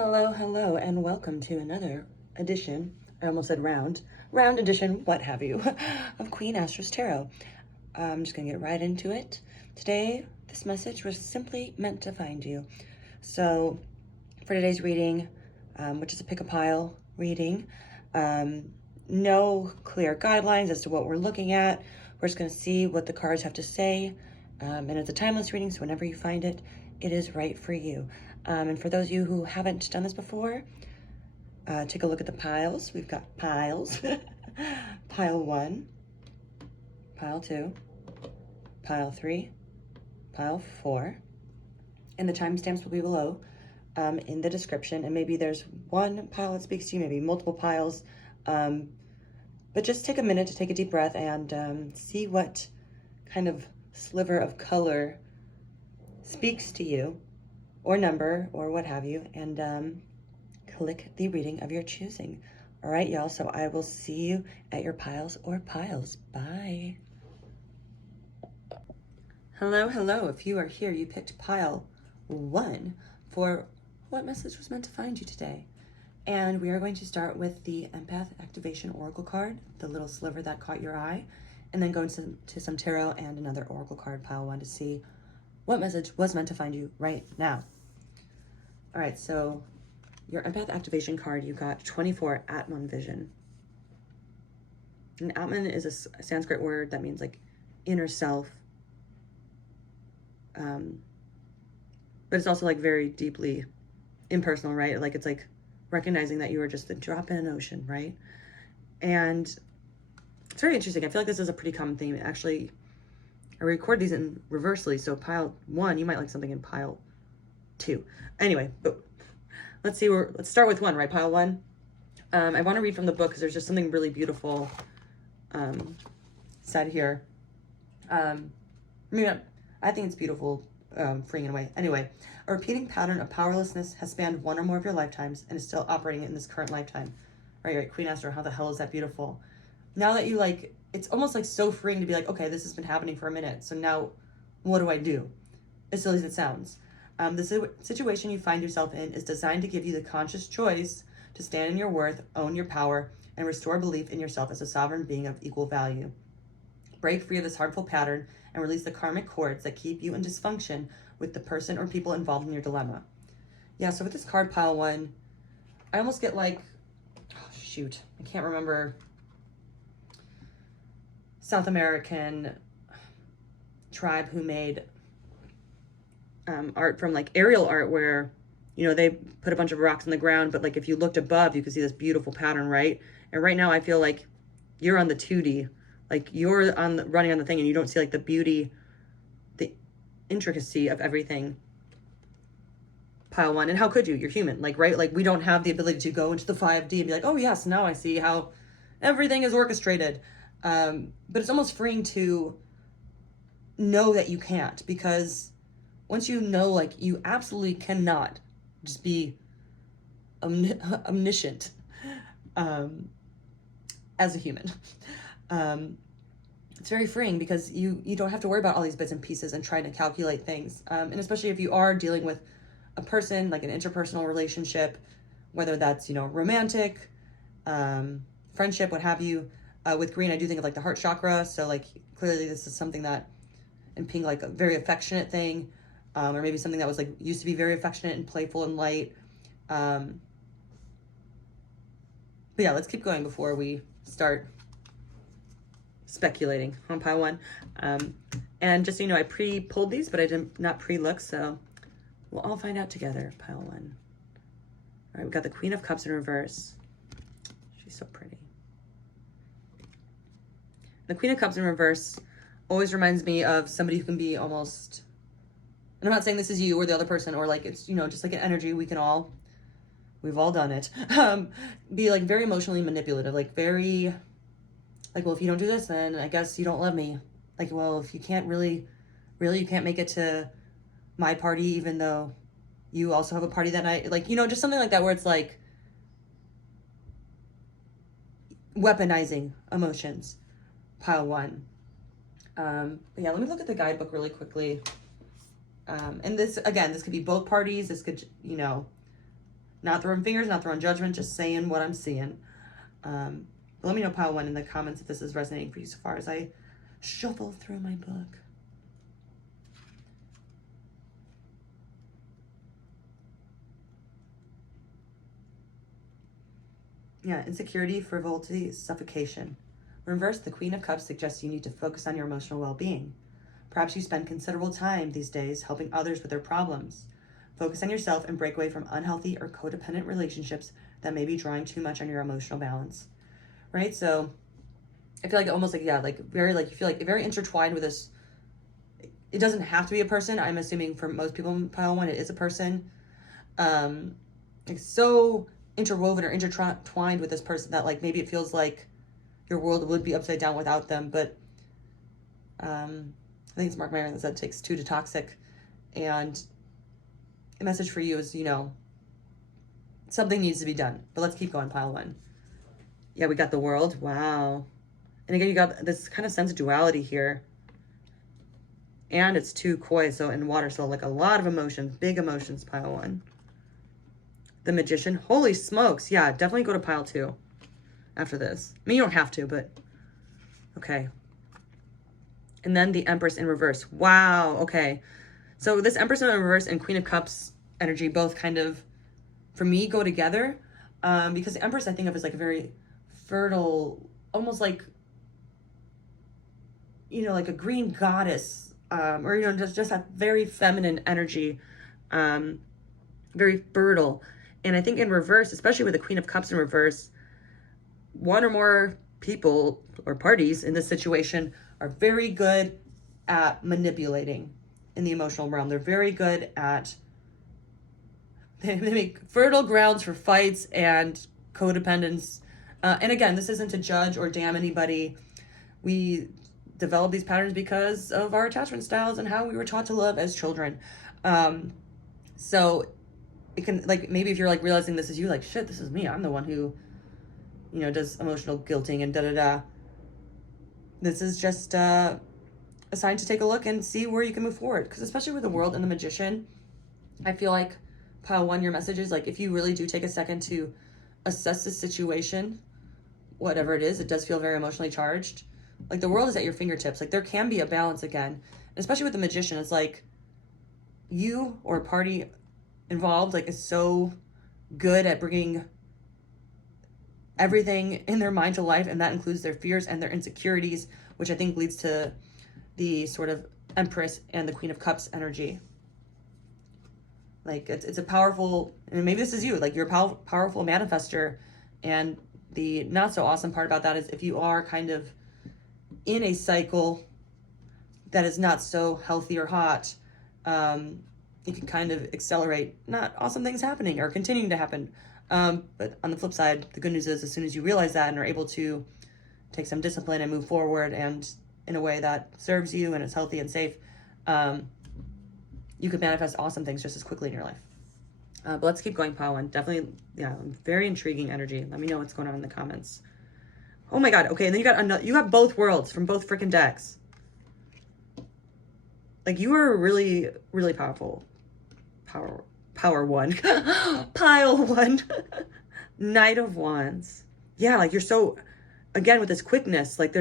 Hello, hello, and welcome to another edition, I almost said round edition, what have you, of Queen Astra's Tarot. I'm just gonna get right into it. Today, this message was simply meant to find you. So, for today's reading, which is a pick a pile reading, no clear guidelines as to what we're looking at. We're just gonna see what the cards have to say, and it's a timeless reading, so whenever you find it, it is right for you. And for those of you who haven't done this before, take a look at the piles. We've got piles. Pile 1, pile 2, pile 3, pile 4. And the timestamps will be below in the description. And maybe there's one pile that speaks to you, maybe multiple piles. But just take a minute to take a deep breath and see what kind of sliver of color speaks to you, or number, or what have you, and click the reading of your choosing. All right, y'all, so I will see you at your piles or piles. Bye. Hello, hello. If you are here, you picked pile 1 for what message was meant to find you today. And we are going to start with the Empath Activation Oracle card, the little sliver that caught your eye, and then go into some tarot and another Oracle card, pile 1, to see what message was meant to find you right now. All right, so your Empath Activation card, you got 24, Atman Vision. And Atman is a Sanskrit word that means like inner self. But it's also like very deeply impersonal, right? Like it's like recognizing that you are just a drop in an ocean, right? And it's very interesting. I feel like this is a pretty common theme. Actually, I record these in reversely, so pile 1, you might like something in pile 2. Anyway, but let's start with 1, right? Pile 1. I want to read from the book because there's just something really beautiful said here. I think it's beautiful, freeing in a way. Anyway, a repeating pattern of powerlessness has spanned one or more of your lifetimes and is still operating in this current lifetime. Right, Queen Astra, how the hell is that beautiful? Now that you it's almost like so freeing to be like, okay, this has been happening for a minute, so now what do I do? As silly as it sounds. The situation you find yourself in is designed to give you the conscious choice to stand in your worth, own your power, and restore belief in yourself as a sovereign being of equal value. Break free of this harmful pattern and release the karmic cords that keep you in dysfunction with the person or people involved in your dilemma. Yeah, so with this card, pile 1, I almost get like, oh shoot, I can't remember, South American tribe who made art from like aerial art where, you know, they put a bunch of rocks on the ground, but like if you looked above, you could see this beautiful pattern, right? And right now I feel like you're on the 2D, like you're running on the thing and you don't see like the beauty, the intricacy of everything. Pile 1, and how could you? You're human, like, right? Like we don't have the ability to go into the 5D and be like, oh yes, now I see how everything is orchestrated. But it's almost freeing to know that you can't, because once you know, like, you absolutely cannot just be omniscient as a human. It's very freeing because you don't have to worry about all these bits and pieces and trying to calculate things. And especially if you are dealing with a person, like an interpersonal relationship, whether that's, you know, romantic, friendship, what have you. With green, I do think of like the heart chakra. So like clearly this is something that, in pink, like a very affectionate thing. Or maybe something that was like used to be very affectionate and playful and light. But yeah, let's keep going before we start speculating on pile 1. And just so you know, I pre-pulled these, but I did not pre-look, so we'll all find out together. Pile 1. All right, we got the Queen of Cups in reverse. She's so pretty. The Queen of Cups in reverse always reminds me of somebody who can be almost, and I'm not saying this is you or the other person, or like it's, you know, just like an energy we've all done it, be like very emotionally manipulative, like very, like, well, if you don't do this, then I guess you don't love me. Like, well, if you can't really, you can't make it to my party, even though you also have a party that night. Like, you know, just something like that where it's like weaponizing emotions. Pile 1. But yeah, let me look at the guidebook really quickly. And this, again, this could be both parties. This could, you know, Not throwing fingers, not throwing judgment, just saying what I'm seeing. But let me know, pile one, in the comments if this is resonating for you so far as I shuffle through my book. Yeah, insecurity, frivolity, suffocation. Reverse, the Queen of Cups suggests you need to focus on your emotional well-being. Perhaps you spend considerable time these days helping others with their problems. Focus on yourself and break away from unhealthy or codependent relationships that may be drawing too much on your emotional balance. Right? So I feel like almost like, yeah, like very, like you feel like very intertwined with this. It doesn't have to be a person. I'm assuming for most people in pile one, it is a person. Like so interwoven or intertwined with this person that like maybe it feels like your world would be upside down without them. But I think it's Mark Maron that said it takes two to toxic. And the message for you is, you know, something needs to be done. But let's keep going, pile one. Yeah, we got the World. Wow. And again, you got this kind of sense of duality here. And it's two koi, so in water, so like a lot of emotions, big emotions, pile one. The Magician. Holy smokes. Yeah, definitely go to pile two after this. I mean, you don't have to, but okay. And then the Empress in reverse. Wow. Okay. So this Empress in reverse and Queen of Cups energy both kind of, for me, go together. Because the Empress I think of as like a very fertile, almost like, you know, like a green goddess, or, you know, just a very feminine energy, very fertile. And I think in reverse, especially with the Queen of Cups in reverse, one or more people or parties in this situation are very good at manipulating in the emotional realm. They're very good at, they make fertile grounds for fights and codependence. And again, this isn't to judge or damn anybody. We develop these patterns because of our attachment styles and how we were taught to love as children. So it can, like, maybe if you're like realizing this is you, like, shit, this is me. I'm the one who, you know, does emotional guilting and da-da-da. This is just a sign to take a look and see where you can move forward. Because especially with the World and the Magician, I feel like pile one, your message is like, if you really do take a second to assess the situation, whatever it is, it does feel very emotionally charged. Like the world is at your fingertips. Like there can be a balance again. And especially with the Magician, it's like you or a party involved like is so good at bringing everything in their mind to life, and that includes their fears and their insecurities, which I think leads to the sort of Empress and the Queen of Cups energy. Like it's a powerful, and maybe this is you, like you're a powerful manifester. And the not so awesome part about that is if you are kind of in a cycle that is not so healthy or hot, it can kind of accelerate not awesome things happening or continuing to happen. But on the flip side, the good news is as soon as you realize that and are able to take some discipline and move forward and in a way that serves you and is healthy and safe, you could manifest awesome things just as quickly in your life. But let's keep going, pile one. Definitely, yeah, very intriguing energy. Let me know what's going on in the comments. Oh my God. Okay, and then you got another. You got both worlds from both freaking decks. Like you are really, really powerful. Power one. Pile one. Knight of Wands. Yeah, like you're so, again, with this quickness, like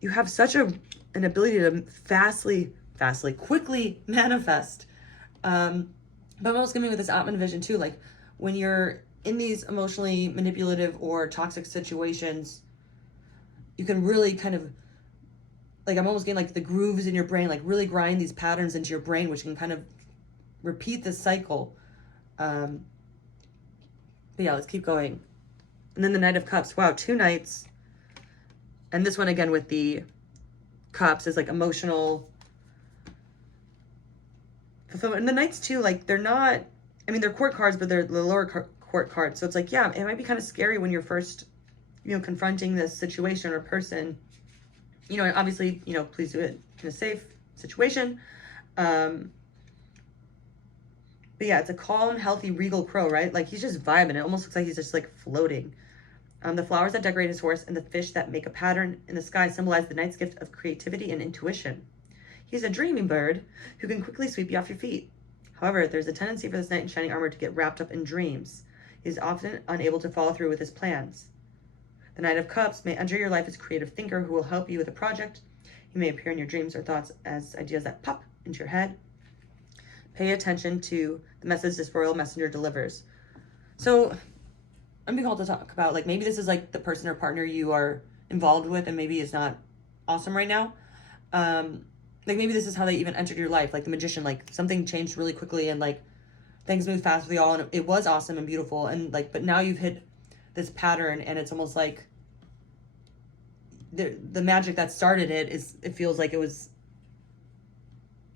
you have such an ability to quickly manifest. But I'm also coming with this Atman vision too. Like when you're in these emotionally manipulative or toxic situations, you can really kind of, like I'm almost getting like the grooves in your brain, like really grind these patterns into your brain, which can kind of repeat this cycle. But yeah, let's keep going. And then the Knight of Cups. Wow, two knights. And this one again with the cups is like emotional fulfillment. And the knights too, like they're not, I mean, they're court cards, but they're the lower court cards. So it's like, yeah, it might be kind of scary when you're first, you know, confronting this situation or person. You know, obviously, you know, please do it in a safe situation. But yeah, it's a calm, healthy, regal crow, right? Like he's just vibing. It almost looks like he's just like floating. The flowers that decorate his horse and the fish that make a pattern in the sky symbolize the knight's gift of creativity and intuition. He's a dreaming bird who can quickly sweep you off your feet. However, there's a tendency for this knight in shining armor to get wrapped up in dreams. He is often unable to follow through with his plans. The Knight of Cups may enter your life as a creative thinker who will help you with a project. He may appear in your dreams or thoughts as ideas that pop into your head. Pay attention to the message this royal messenger delivers. So I'm being called to talk about, like, maybe this is like the person or partner you are involved with and maybe is not awesome right now. Like maybe this is how they even entered your life, like the Magician, like something changed really quickly and like things moved fast with y'all and it was awesome and beautiful and like, but now you've hit this pattern and it's almost like the magic that started it feels like it was,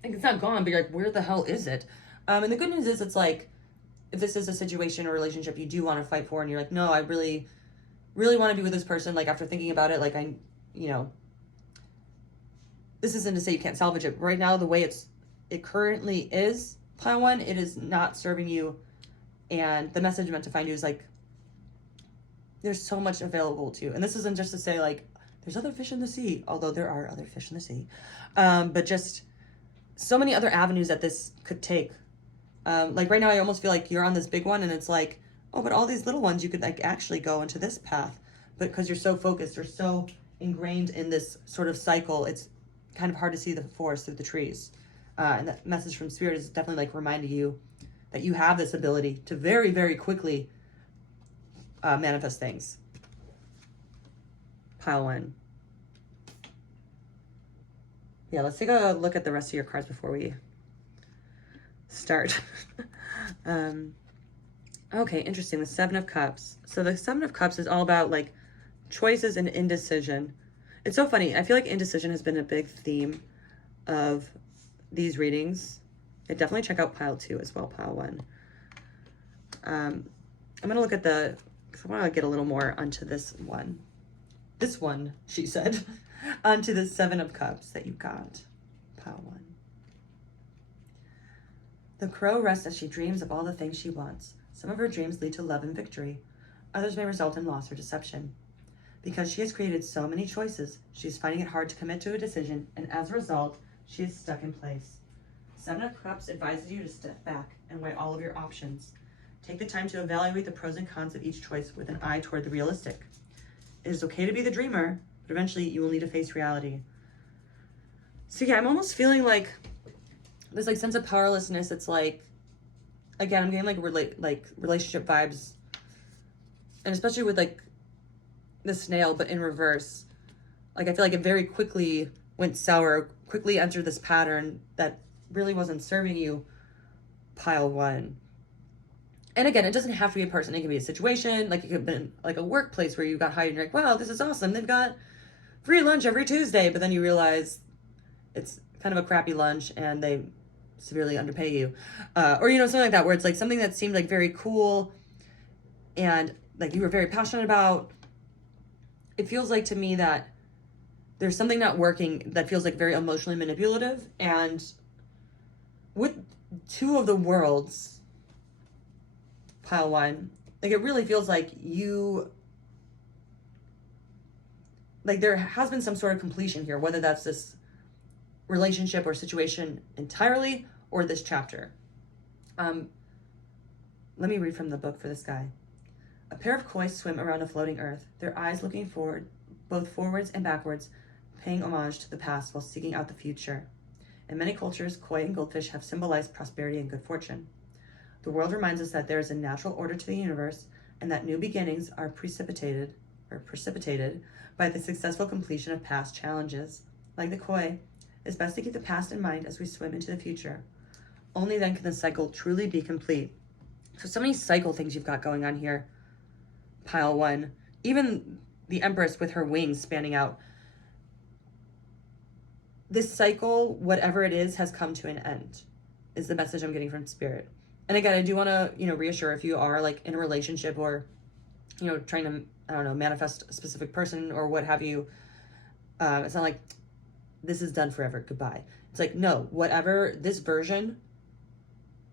like it's not gone, but you're like, where the hell is it? And the good news is it's like, if this is a situation or relationship you do want to fight for and you're like, no, I really, really want to be with this person. Like after thinking about it, like this isn't to say you can't salvage it. Right now, the way it currently is, pile one, it is not serving you. And the message meant to find you is like, there's so much available to you. And this isn't just to say like, there's other fish in the sea, although there are other fish in the sea. But just so many other avenues that this could take. Like right now, I almost feel like you're on this big one and it's like, oh, but all these little ones, you could like actually go into this path. But because you're so focused, you're so ingrained in this sort of cycle, it's kind of hard to see the forest through the trees. And that message from Spirit is definitely like reminding you that you have this ability to very, very quickly manifest things. Pile one. Yeah, let's take a look at the rest of your cards before we start. Okay, interesting. The Seven of Cups. So the Seven of Cups is all about like choices and indecision. It's so funny. I feel like indecision has been a big theme of these readings. I definitely check out pile two as well, pile one. I'm going to look at because I want to get a little more onto this one. This one, she said, onto the Seven of Cups that you got, pile one. The crow rests as she dreams of all the things she wants. Some of her dreams lead to love and victory. Others may result in loss or deception. Because she has created so many choices, she is finding it hard to commit to a decision, and as a result, she is stuck in place. Seven of Cups advises you to step back and weigh all of your options. Take the time to evaluate the pros and cons of each choice with an eye toward the realistic. It is okay to be the dreamer, but eventually you will need to face reality. So yeah, I'm almost feeling like there's like sense of powerlessness. It's like, again, I'm getting like relationship vibes, and especially with like the snail, but in reverse. Like I feel like it very quickly went sour, quickly entered this pattern that really wasn't serving you, pile one. And again, it doesn't have to be a person. It can be a situation. Like it could have been like a workplace where you got hired and you're like, wow, this is awesome. They've got free lunch every Tuesday. But then you realize it's kind of a crappy lunch and they severely underpay you. Or, something like that, where it's like something that seemed like very cool and like you were very passionate about. It feels like to me that there's something not working that feels like very emotionally manipulative. And with two of the worlds, pile one, like it really feels like there has been some sort of completion here, whether that's this relationship or situation entirely or this chapter. Let me read from the book for this guy. A pair of koi swim around a floating earth, their eyes looking forward, both forwards and backwards, paying homage to the past while seeking out the future. In many cultures, koi and goldfish have symbolized prosperity and good fortune. The world reminds us that there is a natural order to the universe and that new beginnings are precipitated by the successful completion of past challenges. Like the koi, it's best to keep the past in mind as we swim into the future. Only then can the cycle truly be complete. So many cycle things you've got going on here, pile one. Even the Empress with her wings spanning out. This cycle, whatever it is, has come to an end, is the message I'm getting from Spirit. And again, I do want to, reassure if you are like in a relationship or, trying to, I don't know, manifest a specific person or what have you. It's not like this is done forever. Goodbye. It's like, no, whatever this version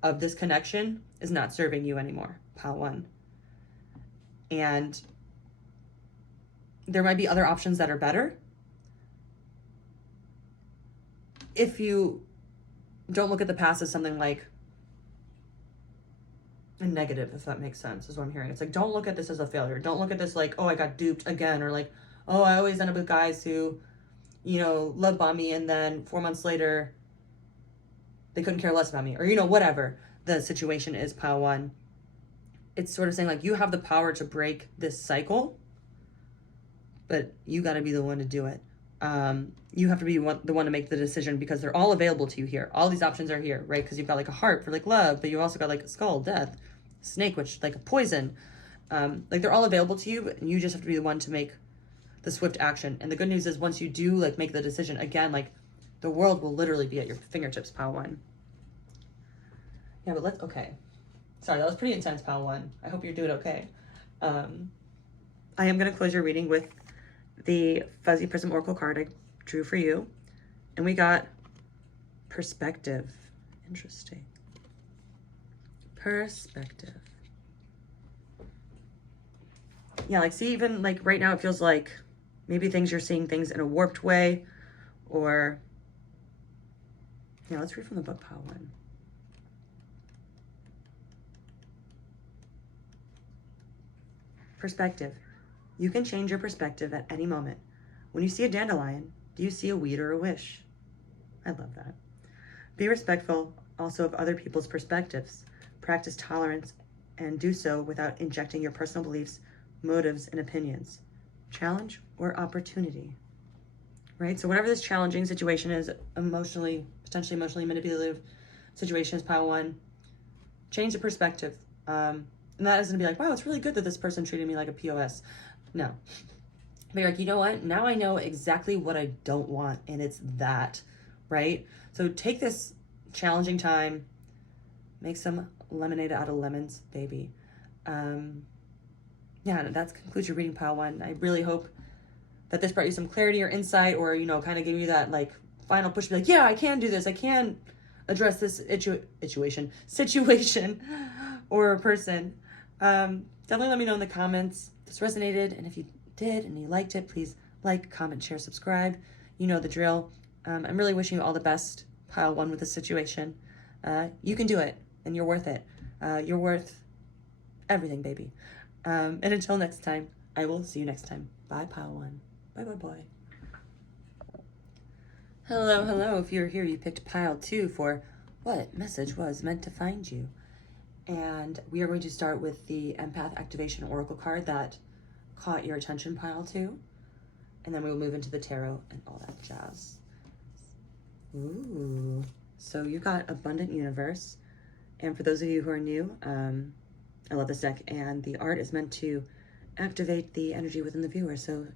of this connection is not serving you anymore. Pile one. And there might be other options that are better. If you don't look at the past as something like and negative, if that makes sense, is what I'm hearing. It's like, don't look at this as a failure. Don't look at this like, oh, I got duped again, or like, oh, I always end up with guys who, you know, love bomb me, and then 4 months later, they couldn't care less about me, or, you know, whatever the situation is, pile one. It's sort of saying like, you have the power to break this cycle, but you got to be the one to do it. You have to be the one to make the decision, because they're all available to you here. All these options are here, right? Because you've got like a heart for like love, but you also got like a skull, death, snake, which like a poison. Like they're all available to you, and you just have to be the one to make the swift action. And the good news is, once you do like make the decision, again, like the world will literally be at your fingertips, pile one. Yeah, but okay. Sorry, that was pretty intense, pile one. I hope you're doing okay. I am going to close your reading with the Fuzzy Prism Oracle card I drew for you. And we got perspective. Interesting. Perspective. Yeah, like see, even like right now it feels like maybe you're seeing things in a warped way, or yeah, let's read from the book, pile one. Perspective. You can change your perspective at any moment. When you see a dandelion, do you see a weed or a wish? I love that. Be respectful also of other people's perspectives. Practice tolerance, and do so without injecting your personal beliefs, motives, and opinions. Challenge or opportunity, right? So whatever this challenging situation is, potentially emotionally manipulative situation is, pile one, change the perspective. And that isn't to be like, wow, it's really good that this person treated me like a POS. No. But you're like, you know what? Now I know exactly what I don't want, and it's that, right? So take this challenging time, make some lemonade out of lemons, baby. Yeah, that concludes your reading, pile one. I really hope that this brought you some clarity or insight, or, you know, kind of gave you that like final push to be like, yeah, I can do this. I can address this situation or person. Definitely let me know in the comments if this resonated, and if you did and you liked it, please like, comment, share, subscribe. You know the drill. I'm really wishing you all the best, pile one, with this situation. You can do it, and you're worth it. You're worth everything, baby. And until next time, I will see you next time. Bye, pile one. Bye, bye, bye. Hello, hello. If you're here, you picked pile two for what message was meant to find you. And we are going to start with the Empath Activation Oracle card that caught your attention, pile two. And then we will move into the tarot and all that jazz. Ooh. So you got Abundant Universe. And for those of you who are new, I love this deck. And the art is meant to activate the energy within the viewer. So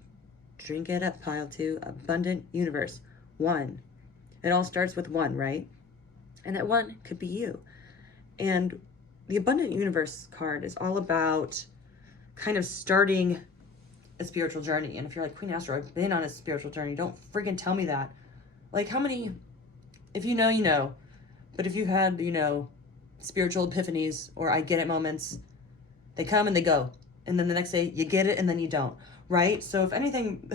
drink it up, pile two. Abundant Universe. One. It all starts with one, right? And that one could be you. And the Abundant Universe card is all about kind of starting a spiritual journey. And if you're like, Queen Astro, I've been on a spiritual journey, don't freaking tell me that. Like, how many, if you know, you know. But if you had, you know, spiritual epiphanies or I get it moments, they come and they go. And then the next day you get it and then you don't, right? So if anything,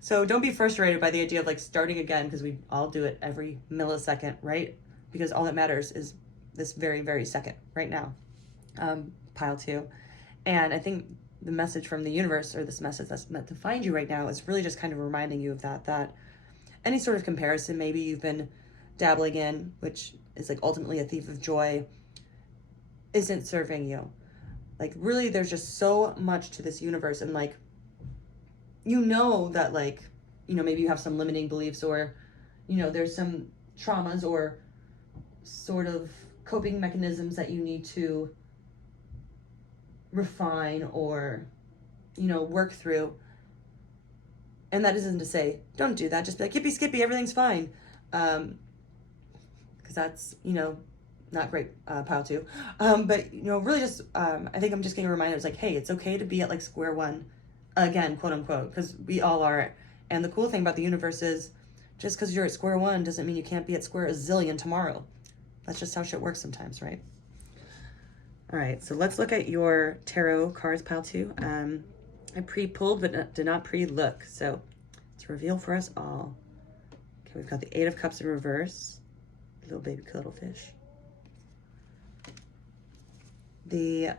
so don't be frustrated by the idea of like starting again, because we all do it every millisecond, right? Because all that matters is this very, very second right now. Pile two. And I think the message from the universe, or this message that's meant to find you right now, is really just kind of reminding you of that any sort of comparison maybe you've been dabbling in, which is like ultimately a thief of joy, isn't serving you. Like really, there's just so much to this universe. And like, you know that like, you know, maybe you have some limiting beliefs, or, you know, there's some traumas or sort of coping mechanisms that you need to refine or, you know, work through. And that isn't to say don't do that. Just be like, yippee skippy, everything's fine. Because that's, you know, not great, pile two. But, you know, really just, I think I'm just getting reminded, it's like, hey, it's okay to be at like square one again, quote unquote, because we all are. And the cool thing about the universe is just because you're at square one doesn't mean you can't be at square a zillion tomorrow. That's just how shit works sometimes, right? All right, so let's look at your tarot cards, pile two. I pre-pulled, but did not pre-look. So let's reveal for us all. Okay, we've got the Eight of Cups in reverse. Little baby cuddlefish. the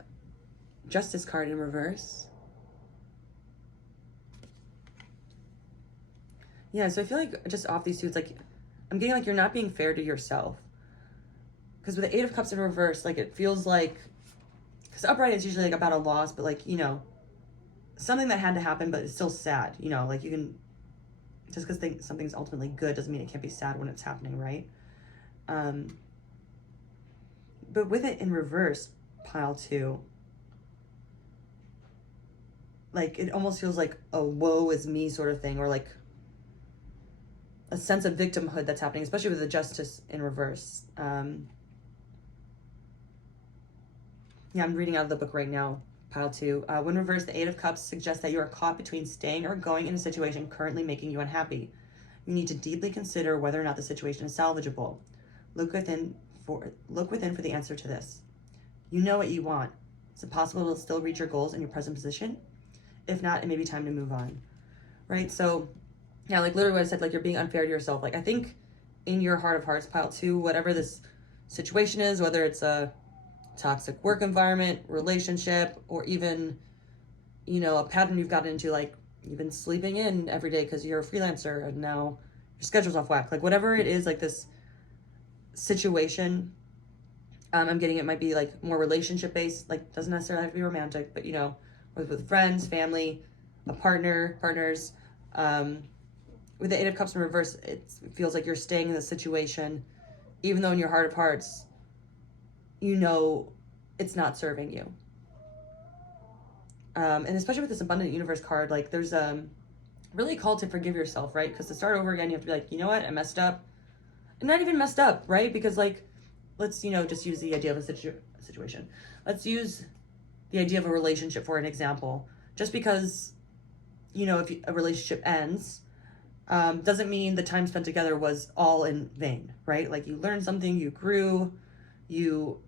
Justice card in reverse. Yeah, so I feel like just off these two, it's like, I'm getting like you're not being fair to yourself. Because with the Eight of Cups in reverse, like it feels like, because upright is usually like about a loss, but like, you know, something that had to happen, but it's still sad, you know, like you can, just because something's ultimately good doesn't mean it can't be sad when it's happening, right? But with it in reverse, pile two, like it almost feels like a woe is me sort of thing, or like a sense of victimhood that's happening, especially with the Justice in reverse. Yeah, I'm reading out of the book right now, pile two. When reversed, the Eight of Cups suggests that you are caught between staying or going in a situation currently making you unhappy. You need to deeply consider whether or not the situation is salvageable. Look within for the answer to this. You know what you want. Is it possible to still reach your goals in your present position? If not, it may be time to move on. Right? So, yeah, like literally what I said, like you're being unfair to yourself. Like I think in your heart of hearts, pile two, whatever this situation is, whether it's a toxic work environment, relationship, or even, you know, a pattern you've gotten into, like you've been sleeping in every day because you're a freelancer and now your schedule's off whack. Like whatever it is, like this situation, I'm getting it might be like more relationship based, like doesn't necessarily have to be romantic, but you know, with friends, family, a partners. With the Eight of Cups in reverse, it feels like you're staying in the situation, even though in your heart of hearts, you know it's not serving you. And especially with this Abundant Universe card, like there's really a call to forgive yourself, right? Because to start over again, you have to be like, you know what, I messed up. And not even messed up, right? Because like, let's, you know, just use the idea of a situation. Let's use the idea of a relationship for an example. Just because, you know, if a relationship ends, doesn't mean the time spent together was all in vain, right? Like you learned something, you grew, you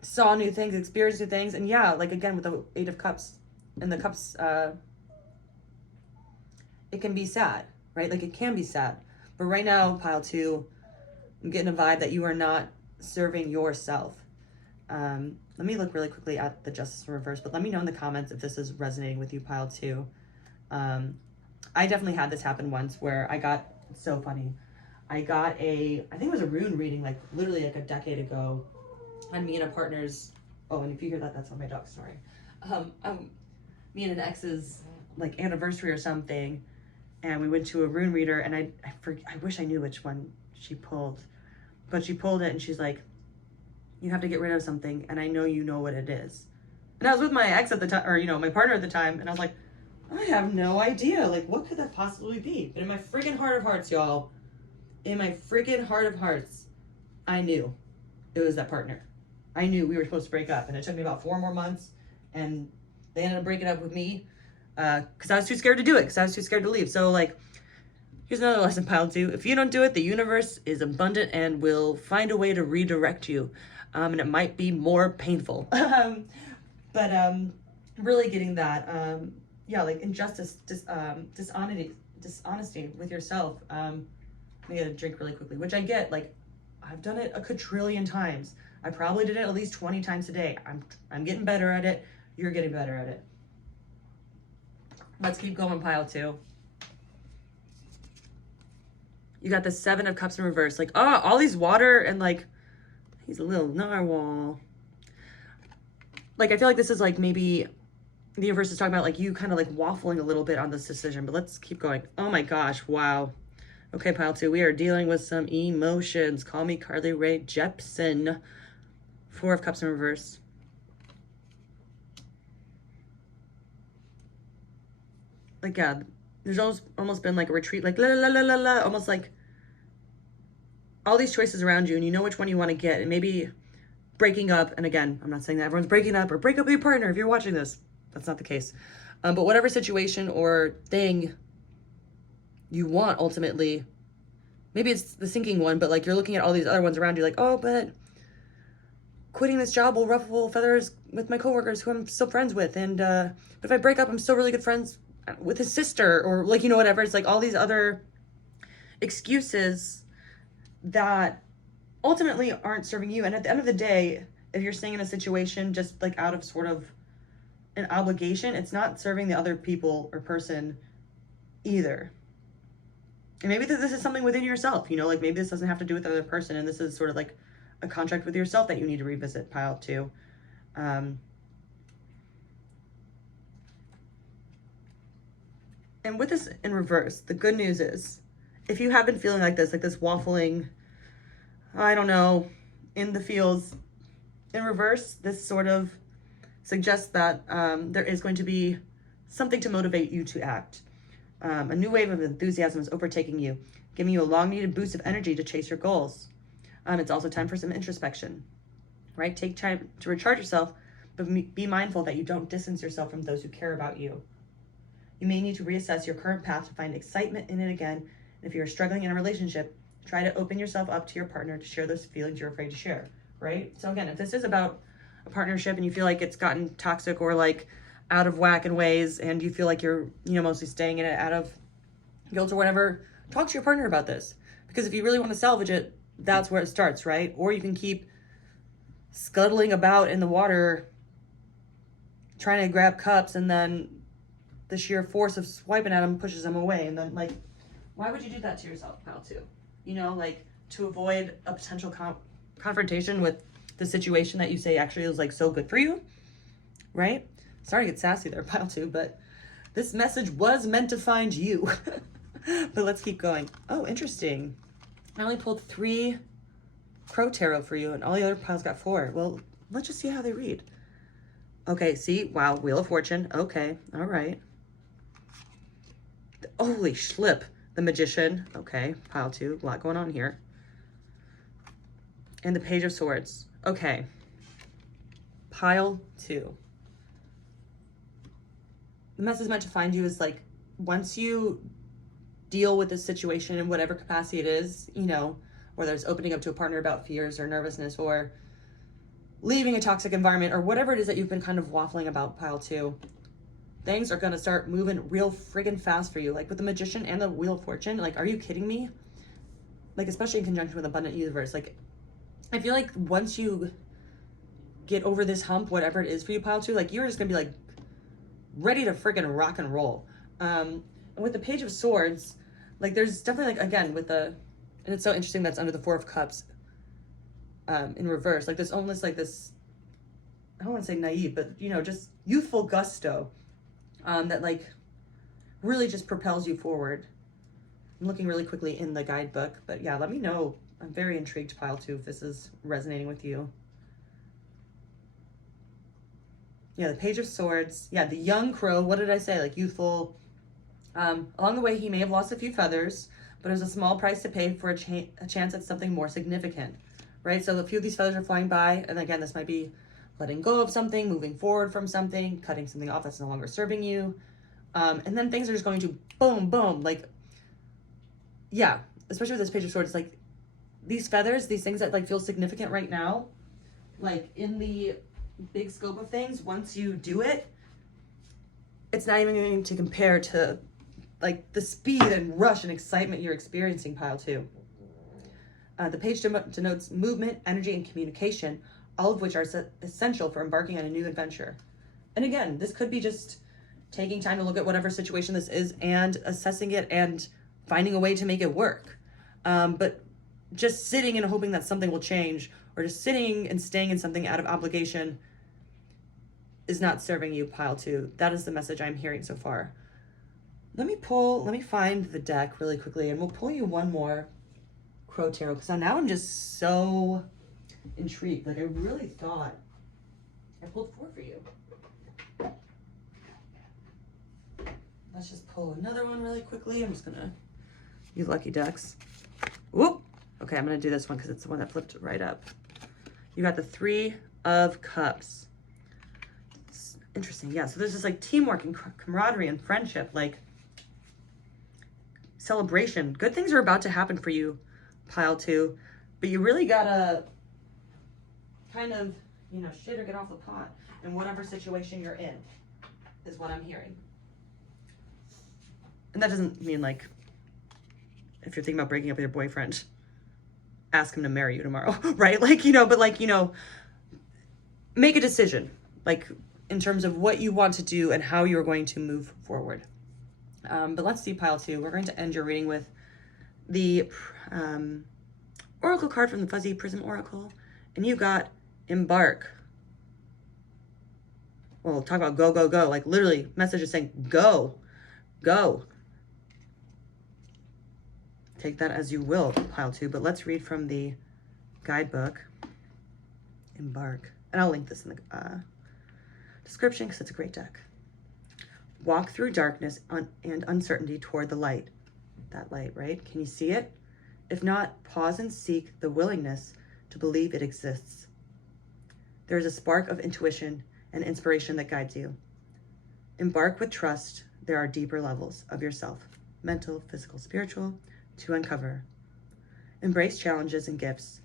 saw new things, experienced new things. And yeah, like again, with the Eight of Cups and the cups, it can be sad, right? Like it can be sad. But right now, pile two, I'm getting a vibe that you are not serving yourself. Let me look really quickly at the Justice in reverse, but let me know in the comments if this is resonating with you, pile two. I definitely had this happen once where I got, it's so funny. I got I think it was a rune reading, like literally like a decade ago. And me and a partner's, oh, and if you hear that, that's on my dog, sorry. Me and an ex's like anniversary or something, and we went to a rune reader, and I wish I knew which one she pulled, but she pulled it and she's like, you have to get rid of something, and I know you know what it is. And I was with my ex at the time, or you know, my partner at the time, and I was like, I have no idea, like what could that possibly be? But in my freaking heart of hearts, y'all, in my freaking heart of hearts, I knew it was that partner. I knew we were supposed to break up, and it took me about 4 more months, and they ended up breaking up with me because I was too scared to do it, because I was too scared to leave. So like, here's another lesson, pile two. If you don't do it, the universe is abundant and will find a way to redirect you, and it might be more painful. But really getting that, yeah, like injustice, dishonesty with yourself. Let me get a drink really quickly, which I get, like, I've done it a quadrillion times. I probably did it at least 20 times a day. I'm getting better at it. You're getting better at it. Let's keep going, pile two. You got the Seven of Cups in reverse. Like, oh, all these water and like, he's a little narwhal. Like, I feel like this is like maybe the universe is talking about like you kind of like waffling a little bit on this decision, but let's keep going. Oh my gosh, wow. Okay, pile two, we are dealing with some emotions. Call me Carly Rae Jepsen. Four of Cups in reverse. Like, yeah, there's almost been like a retreat, like la la la la la, almost like all these choices around you, and you know which one you want to get, and maybe breaking up. And again, I'm not saying that everyone's breaking up or break up with your partner if you're watching this. That's not the case. But whatever situation or thing you want ultimately, maybe it's the sinking one, but like you're looking at all these other ones around you, like, oh, but quitting this job will ruffle feathers with my coworkers who I'm still friends with, and but if I break up, I'm still really good friends with his sister, or like, you know, whatever. It's like all these other excuses that ultimately aren't serving you. And at the end of the day, if you're staying in a situation just like out of sort of an obligation, it's not serving the other people or person either. And maybe this is something within yourself, you know, like maybe this doesn't have to do with the other person, and this is sort of like a contract with yourself that you need to revisit, pile 2. And with this in reverse, the good news is, if you have been feeling like this waffling, I don't know, in the feels, in reverse, this sort of suggests that there is going to be something to motivate you to act. A new wave of enthusiasm is overtaking you, giving you a long-needed boost of energy to chase your goals. It's also time for some introspection, right? Take time to recharge yourself, but be mindful that you don't distance yourself from those who care about you. You may need to reassess your current path to find excitement in it again. And if you're struggling in a relationship, try to open yourself up to your partner to share those feelings you're afraid to share, right? So again, if this is about a partnership and you feel like it's gotten toxic or like out of whack in ways, and you feel like you're, you know, mostly staying in it out of guilt or whatever, talk to your partner about this. Because if you really want to salvage it, that's where it starts, right? Or you can keep scuttling about in the water trying to grab cups, and then the sheer force of swiping at them pushes them away. And then, like, why would you do that to yourself, pal, too? You know, like, to avoid a potential confrontation with the situation that you say actually is, like, so good for you, right? Sorry to get sassy there, pile 2, but this message was meant to find you. But let's keep going. Oh, interesting. I only pulled 3 Crow Tarot for you, and all the other piles got 4. Well, let's just see how they read. Okay, see? Wow, Wheel of Fortune. Okay, all right. Holy schlip. The Magician. Okay, pile 2. A lot going on here. And the Page of Swords. Okay. Pile 2. The message meant to find you is like, once you deal with this situation in whatever capacity it is, you know, whether it's opening up to a partner about fears or nervousness, or leaving a toxic environment, or whatever it is that you've been kind of waffling about, pile 2, things are going to start moving real friggin' fast for you. Like with the Magician and the Wheel of Fortune, like, are you kidding me? Like, especially in conjunction with Abundant Universe, like, I feel like once you get over this hump, whatever it is for you, pile 2, like, you're just gonna be like ready to friggin' rock and roll. And with the Page of Swords, like, there's definitely, like, again, with the, and it's so interesting that's under the 4 of Cups in reverse, like, there's almost like this, I don't want to say naive, but, you know, just youthful gusto that, like, really just propels you forward. I'm looking really quickly in the guidebook, but yeah, let me know. I'm very intrigued, pile 2, if this is resonating with you. Yeah, the Page of Swords. Yeah, the young crow. What did I say? Like, youthful. Along the way, he may have lost a few feathers, but it was a small price to pay for a chance at something more significant, right? So a few of these feathers are flying by, and again, this might be letting go of something, moving forward from something, cutting something off that's no longer serving you. And then things are just going to boom, boom. Like, yeah, especially with this Page of Swords, like, these feathers, these things that, like, feel significant right now, like, in the big scope of things, once you do it, it's not even going to compare to, like, the speed and rush and excitement you're experiencing, pile 2. The page denotes movement, energy, and communication, all of which are essential for embarking on a new adventure. And again, this could be just taking time to look at whatever situation this is and assessing it and finding a way to make it work. But just sitting and hoping that something will change, or just sitting and staying in something out of obligation, is not serving you, pile 2. That is the message I'm hearing so far. Let me find the deck really quickly, and we'll pull you one more Crow Tarot, because now I'm just so intrigued. Like, I really thought I pulled 4 for you. Let's just pull another one really quickly. I'm just gonna, you lucky ducks. Whoop. Okay, I'm gonna do this one because it's the one that flipped right up. You got the 3 of Cups. It's interesting, yeah. So there's this, like, teamwork and camaraderie and friendship, like, celebration. Good things are about to happen for you, pile 2, but you really gotta kind of, you know, shit or get off the pot in whatever situation you're in, is what I'm hearing. And that doesn't mean, like, if you're thinking about breaking up with your boyfriend, ask him to marry you tomorrow, right? Like, you know, but, like, you know, make a decision, like in terms of what you want to do and how you're going to move forward. But let's see pile 2. We're going to end your reading with the oracle card from the Fuzzy Prism Oracle, and you got embark. Well, talk about go, go, go. Like literally, message is saying go, go. Take that as you will, pile 2. But let's read from the guidebook, embark. And I'll link this in the description because it's a great deck. Walk through darkness and uncertainty toward the light. That light, right? Can you see it? If not, pause and seek the willingness to believe it exists. There is a spark of intuition and inspiration that guides you. Embark with trust. There are deeper levels of yourself, mental, physical, spiritual, to uncover. Embrace challenges and gifts.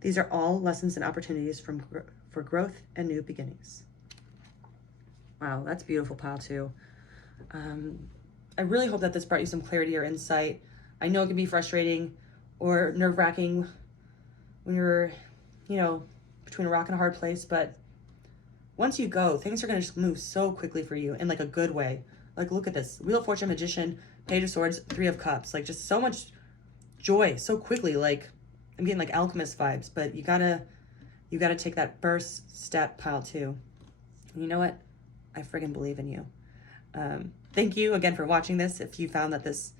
These are all lessons and opportunities for growth and new beginnings. Wow, that's beautiful, pile 2. I really hope that this brought you some clarity or insight. I know it can be frustrating or nerve-wracking when you're, between a rock and a hard place, but once you go, things are going to just move so quickly for you in like a good way. Like, look at this. Wheel of Fortune, Magician, Page of Swords, 3 of Cups. Like, just so much joy so quickly. Like, I'm getting like alchemist vibes, but you gotta take that first step, pile 2. And you know what? I friggin' believe in you. Thank you again for watching this. If you found that this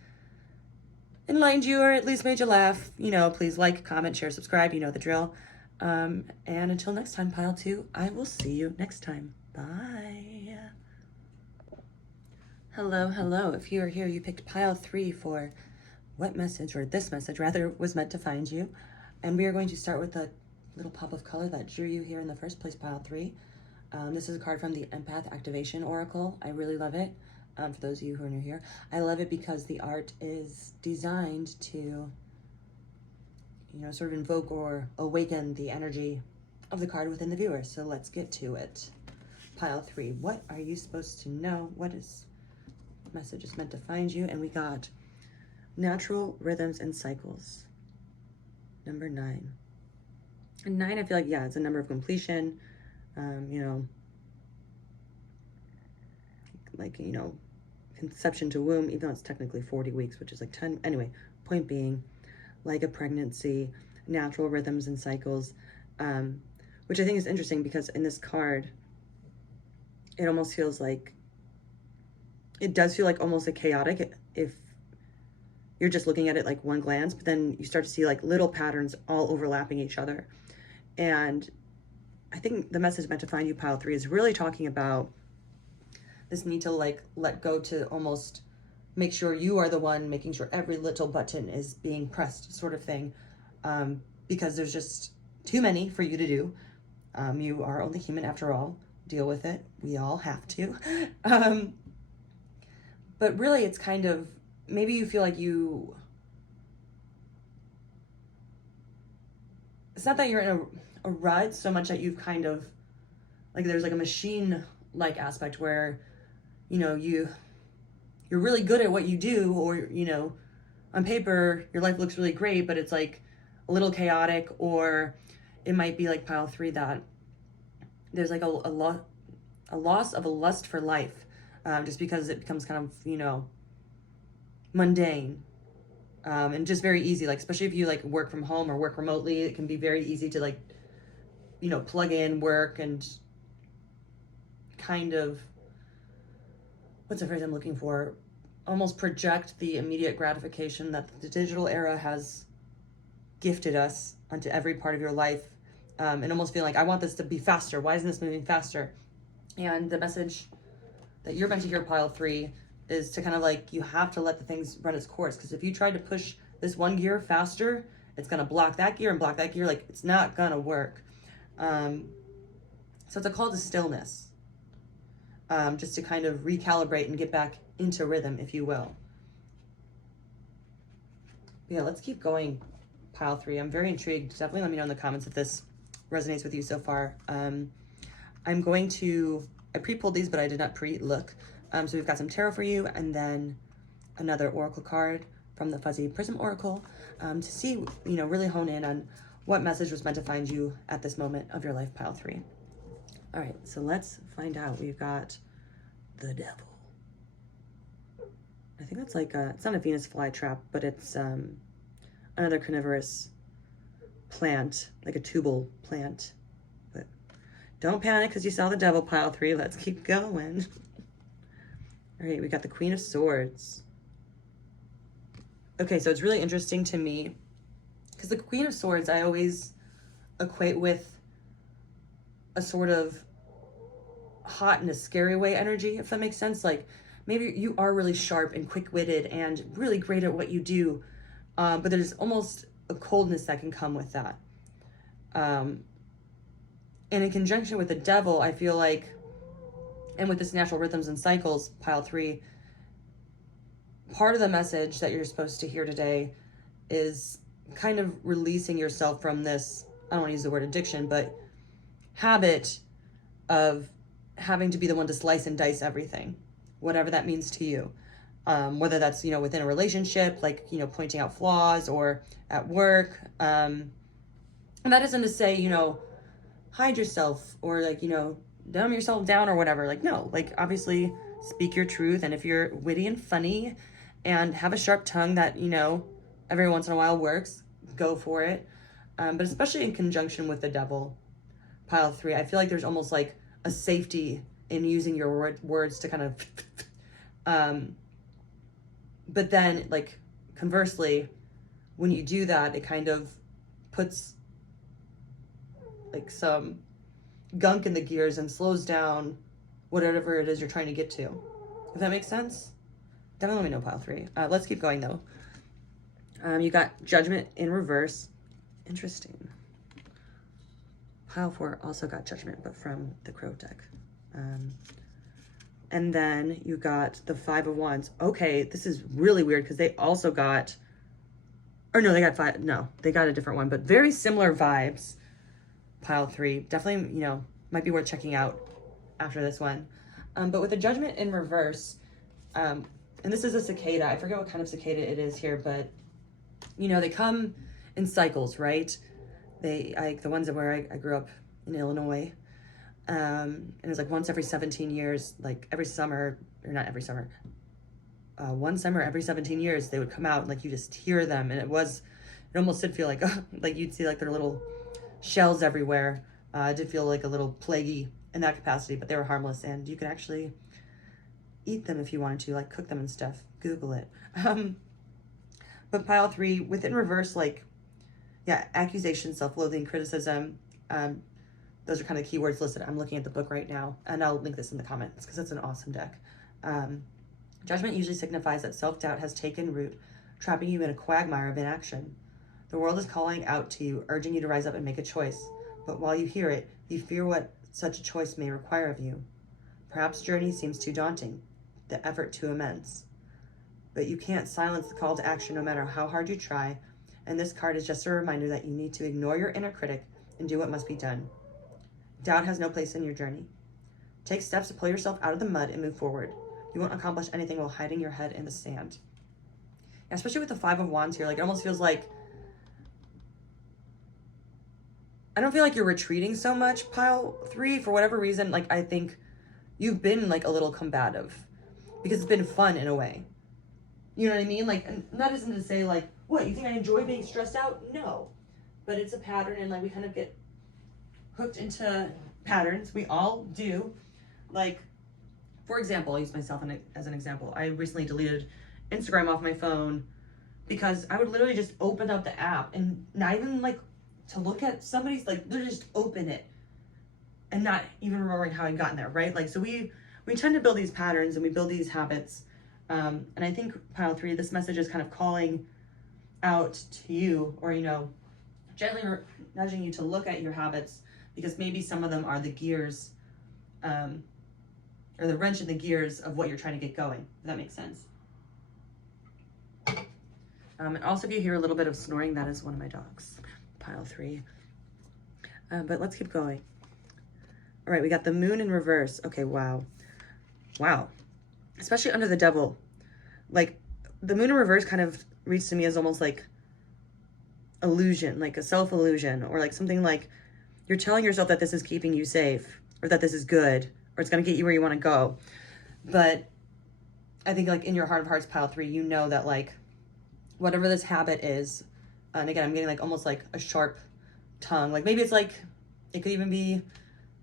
enlightened you or at least made you laugh, please like, comment, share, subscribe. You know the drill. And until next time, pile 2, I will see you next time. Bye. Hello, hello. If you are here, you picked pile 3 for what message, or this message rather, was meant to find you. And we are going to start with a little pop of color that drew you here in the first place, pile 3. This is a card from the Empath Activation Oracle. I really love it. For those of you who are new here, I love it because the art is designed to, sort of invoke or awaken the energy of the card within the viewer. So let's get to it. Pile 3, what are you supposed to know? What message is meant to find you? And we got natural rhythms and cycles. Number 9. And 9, I feel like, yeah, it's a number of completion. Conception to womb, even though it's technically 40 weeks, which is like 10. Anyway, point being, like a pregnancy, natural rhythms and cycles, which I think is interesting because in this card, it almost feels like, it does feel like almost a chaotic if you're just looking at it like one glance, but then you start to see like little patterns all overlapping each other. And I think the message meant to find you, pile 3, is really talking about this need to like let go, to almost make sure you are the one making sure every little button is being pressed, sort of thing, because there's just too many for you to do. You are only human after all. Deal with it. We all have to. But really, it's kind of, maybe you feel like it's not that you're in a rut so much that you've kind of, like, there's like a machine-like aspect where, you're really good at what you do, or, on paper, your life looks really great, but it's like a little chaotic. Or it might be like pile 3, that there's like a loss of a lust for life, just because it becomes kind of, mundane, and just very easy. Like, especially if you like work from home or work remotely, it can be very easy to like, plug in work and kind of, what's the phrase I'm looking for? Almost project the immediate gratification that the digital era has gifted us onto every part of your life, and almost feel like, I want this to be faster. Why isn't this moving faster? And the message that you're meant to hear, pile 3, is to kind of like, you have to let the things run its course. Because if you try to push this one gear faster, it's going to block that gear and block that gear. Like, it's not going to work. So it's a call to stillness. Just to kind of recalibrate and get back into rhythm, if you will. But yeah, let's keep going, pile 3. I'm very intrigued. Definitely let me know in the comments if this resonates with you so far. I pre-pulled these, but I did not pre-look. So we've got some tarot for you, and then another oracle card from the Fuzzy Prism Oracle, to see, really hone in on what message was meant to find you at this moment of your life, pile 3. All right, so let's find out. We've got the devil. I think that's like it's not a Venus flytrap, but it's another carnivorous plant, like a tubal plant. But don't panic because you saw the devil, pile 3. Let's keep going. All right, we got the Queen of Swords. Okay, so it's really interesting to me because the Queen of Swords I always equate with a sort of hot in a scary way energy, if that makes sense. Like maybe you are really sharp and quick-witted and really great at what you do, but there's almost a coldness that can come with that. And in conjunction with the devil, I feel like, and with this natural rhythms and cycles, pile 3, part of the message that you're supposed to hear today is kind of releasing yourself from this, I don't want to use the word addiction, but habit of having to be the one to slice and dice everything, whatever that means to you. Whether that's, within a relationship, like, pointing out flaws, or at work. And that isn't to say, hide yourself or like, dumb yourself down or whatever. Like, no, like obviously speak your truth. And if you're witty and funny and have a sharp tongue that, every once in a while works, go for it. But especially in conjunction with the devil, pile 3, I feel like there's almost like a safety in using your words to kind of, but then like conversely, when you do that, it kind of puts like some gunk in the gears and slows down whatever it is you're trying to get to. If that makes sense? Definitely let me know, pile 3. Let's keep going though. You got Judgment in reverse. Interesting. Pile 4 also got Judgment, but from the Crow deck. And then you got the 5 of Wands. Okay, this is really weird because they also got, or no, they got 5. No, they got a different one, but very similar vibes. Pile 3, definitely, might be worth checking out after this one. But with the Judgment in reverse, and this is a cicada. I forget what kind of cicada it is here, but they come in cycles, right? The ones where I grew up in Illinois, and it was like once every 17 years, like every summer, or not every summer, one summer every 17 years, they would come out and like you just hear them, and it almost did feel like, like you'd see like their little shells everywhere. It did feel like a little plaguey in that capacity, but they were harmless, and you could actually eat them if you wanted to, like cook them and stuff. Google it. But pile 3, within reverse, like, yeah, accusation, self-loathing, criticism. Those are kind of keywords listed. I'm looking at the book right now, and I'll link this in the comments because it's an awesome deck. Judgment usually signifies that self-doubt has taken root, trapping you in a quagmire of inaction. The world is calling out to you, urging you to rise up and make a choice. But while you hear it, you fear what such a choice may require of you. Perhaps the journey seems too daunting, the effort too immense. But you can't silence the call to action no matter how hard you try, and this card is just a reminder that you need to ignore your inner critic and do what must be done. Doubt has no place in your journey. Take steps to pull yourself out of the mud and move forward. You won't accomplish anything while hiding your head in the sand. Especially with the 5 of Wands here, like it almost feels like, I don't feel like you're retreating so much, pile 3, for whatever reason. Like I think you've been like a little combative because it's been fun in a way. You know what I mean? Like, and that isn't to say like, what, you think I enjoy being stressed out? No, but it's a pattern, and like we kind of get hooked into patterns. We all do. Like, for example, I'll use myself as an example. I recently deleted Instagram off my phone because I would literally just open up the app and not even like to look at somebody's, like literally just open it and not even remembering how I got in there, right? Like, so we tend to build these patterns and we build these habits. And I think pile 3, this message is kind of calling out to you, or, gently nudging you to look at your habits, because maybe some of them are the gears, or the wrench in the gears of what you're trying to get going. If that makes sense. And also, if you hear a little bit of snoring, that is one of my dogs, pile 3. But let's keep going. All right, we got the Moon in reverse. Okay, wow. Especially under the devil. Like, the Moon in reverse kind of reads to me as almost like illusion, like a self-illusion, or like something like you're telling yourself that this is keeping you safe, or that this is good, or it's going to get you where you want to go. But I think like in your heart of hearts, pile 3, you know that like whatever this habit is, and again, I'm getting like almost like a sharp tongue. Like maybe it's like, it could even be,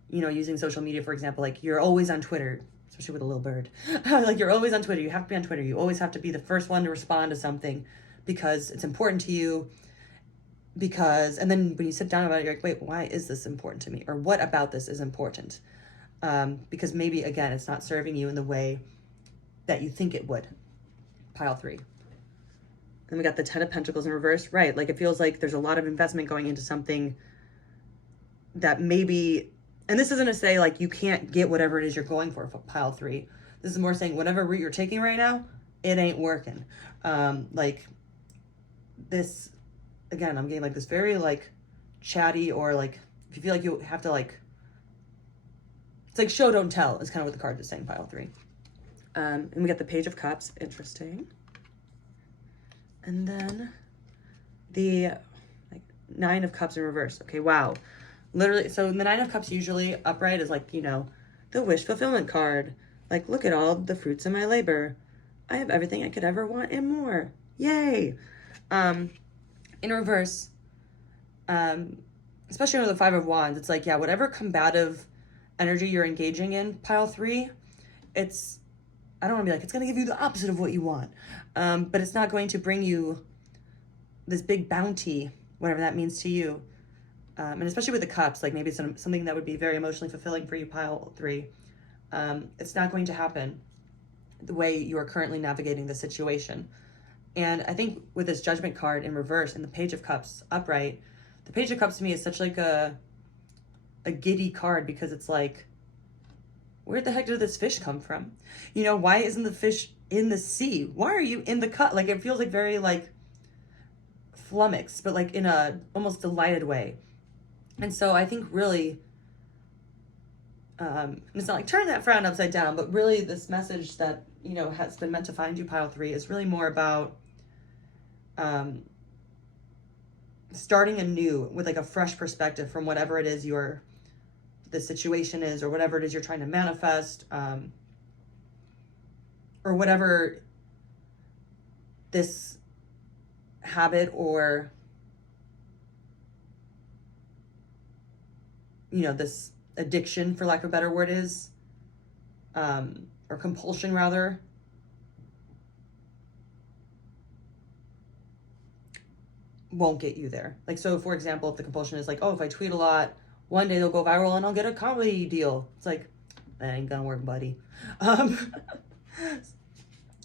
you know, using social media, for example, like you're always on Twitter, especially with a little bird. Like you're always on Twitter. You have to be on Twitter. You always have to be the first one to respond to something because it's important to you. And then when you sit down about it, you're like, wait, why is this important to me? Or what about this is important? Because maybe, again, it's not serving you in the way that you think it would. Pile 3. And we got the 10 of Pentacles in reverse. Right, like it feels like there's a lot of investment going into something that maybe, and this isn't to say like you can't get whatever it is you're going for pile 3. This is more saying whatever route you're taking right now, it ain't working. Like this, again, I'm getting like this very like chatty, or like if you feel like you have to like, it's like show don't tell is kind of what the card is saying, pile 3. And we got the Page of Cups, interesting. And then the like 9 of Cups in reverse. Okay, wow. Literally, so the 9 of Cups usually upright is like, you know, the wish fulfillment card. Like, look at all the fruits of my labor. I have everything I could ever want and more. Yay. In reverse, especially with the 5 of Wands, it's like, yeah, whatever combative energy you're engaging in, pile 3, it's, I don't want to be like, it's going to give you the opposite of what you want. But it's not going to bring you this big bounty, whatever that means to you. And especially with the cups, like maybe it's something that would be very emotionally fulfilling for you, pile 3. It's not going to happen the way you are currently navigating the situation. And I think with this Judgment card in reverse and the Page of Cups upright, the Page of Cups to me is such like a giddy card, because it's like, where the heck did this fish come from? You know, why isn't the fish in the sea? Why are you in the cup? Like, it feels like very like flummoxed, but like in a almost delighted way. And so I think really, it's not like turn that frown upside down, but really this message that, you know, has been meant to find you, pile 3, is really more about starting anew with like a fresh perspective from whatever it is the situation is, or whatever it is you're trying to manifest, or whatever this habit or, you know, this addiction, for lack of a better word, is, or compulsion rather. Won't get you there. Like, so for example, if the compulsion is like, oh, if I tweet a lot, one day they'll go viral and I'll get a comedy deal. It's like, that ain't gonna work, buddy.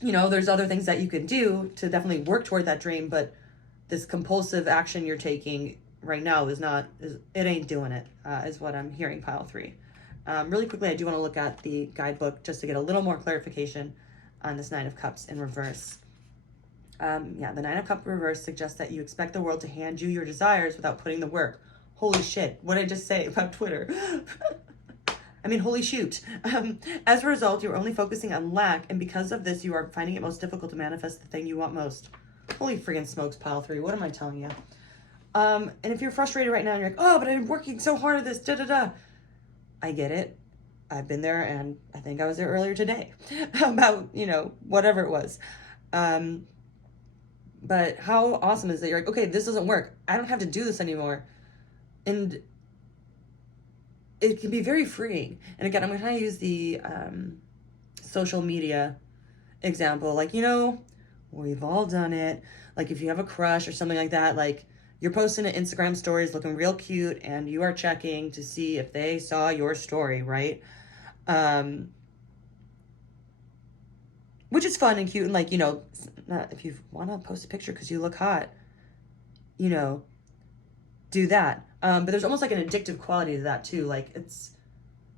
You know, there's other things that you can do to definitely work toward that dream, but this compulsive action you're taking right now it ain't doing it, is what I'm hearing, pile 3. Really quickly, I do want to look at the guidebook just to get a little more clarification on this 9 of Cups in reverse. Yeah, the 9 of Cups in reverse suggests that you expect the world to hand you your desires without putting the work. Holy shit, what did I just say about Twitter? I mean, holy shoot. As a result, you're only focusing on lack, and because of this, you are finding it most difficult to manifest the thing you want most. Holy friggin' smokes, pile 3. What am I telling you? And if you're frustrated right now and you're like, oh, but I've been working so hard at this, da-da-da. I get it. I've been there, and I think I was there earlier today about, you know, whatever it was. But how awesome is it? You're like, okay, this doesn't work. I don't have to do this anymore. And it can be very freeing. And again, I'm going to kind of use the social media example. Like, you know, we've all done it. Like, if you have a crush or something like that, like, you're posting an Instagram stories looking real cute, and you are checking to see if they saw your story, right? Which is fun and cute, and like, you know, not, if you want to post a picture because you look hot, you know, do that. But there's almost like an addictive quality to that too. Like, it's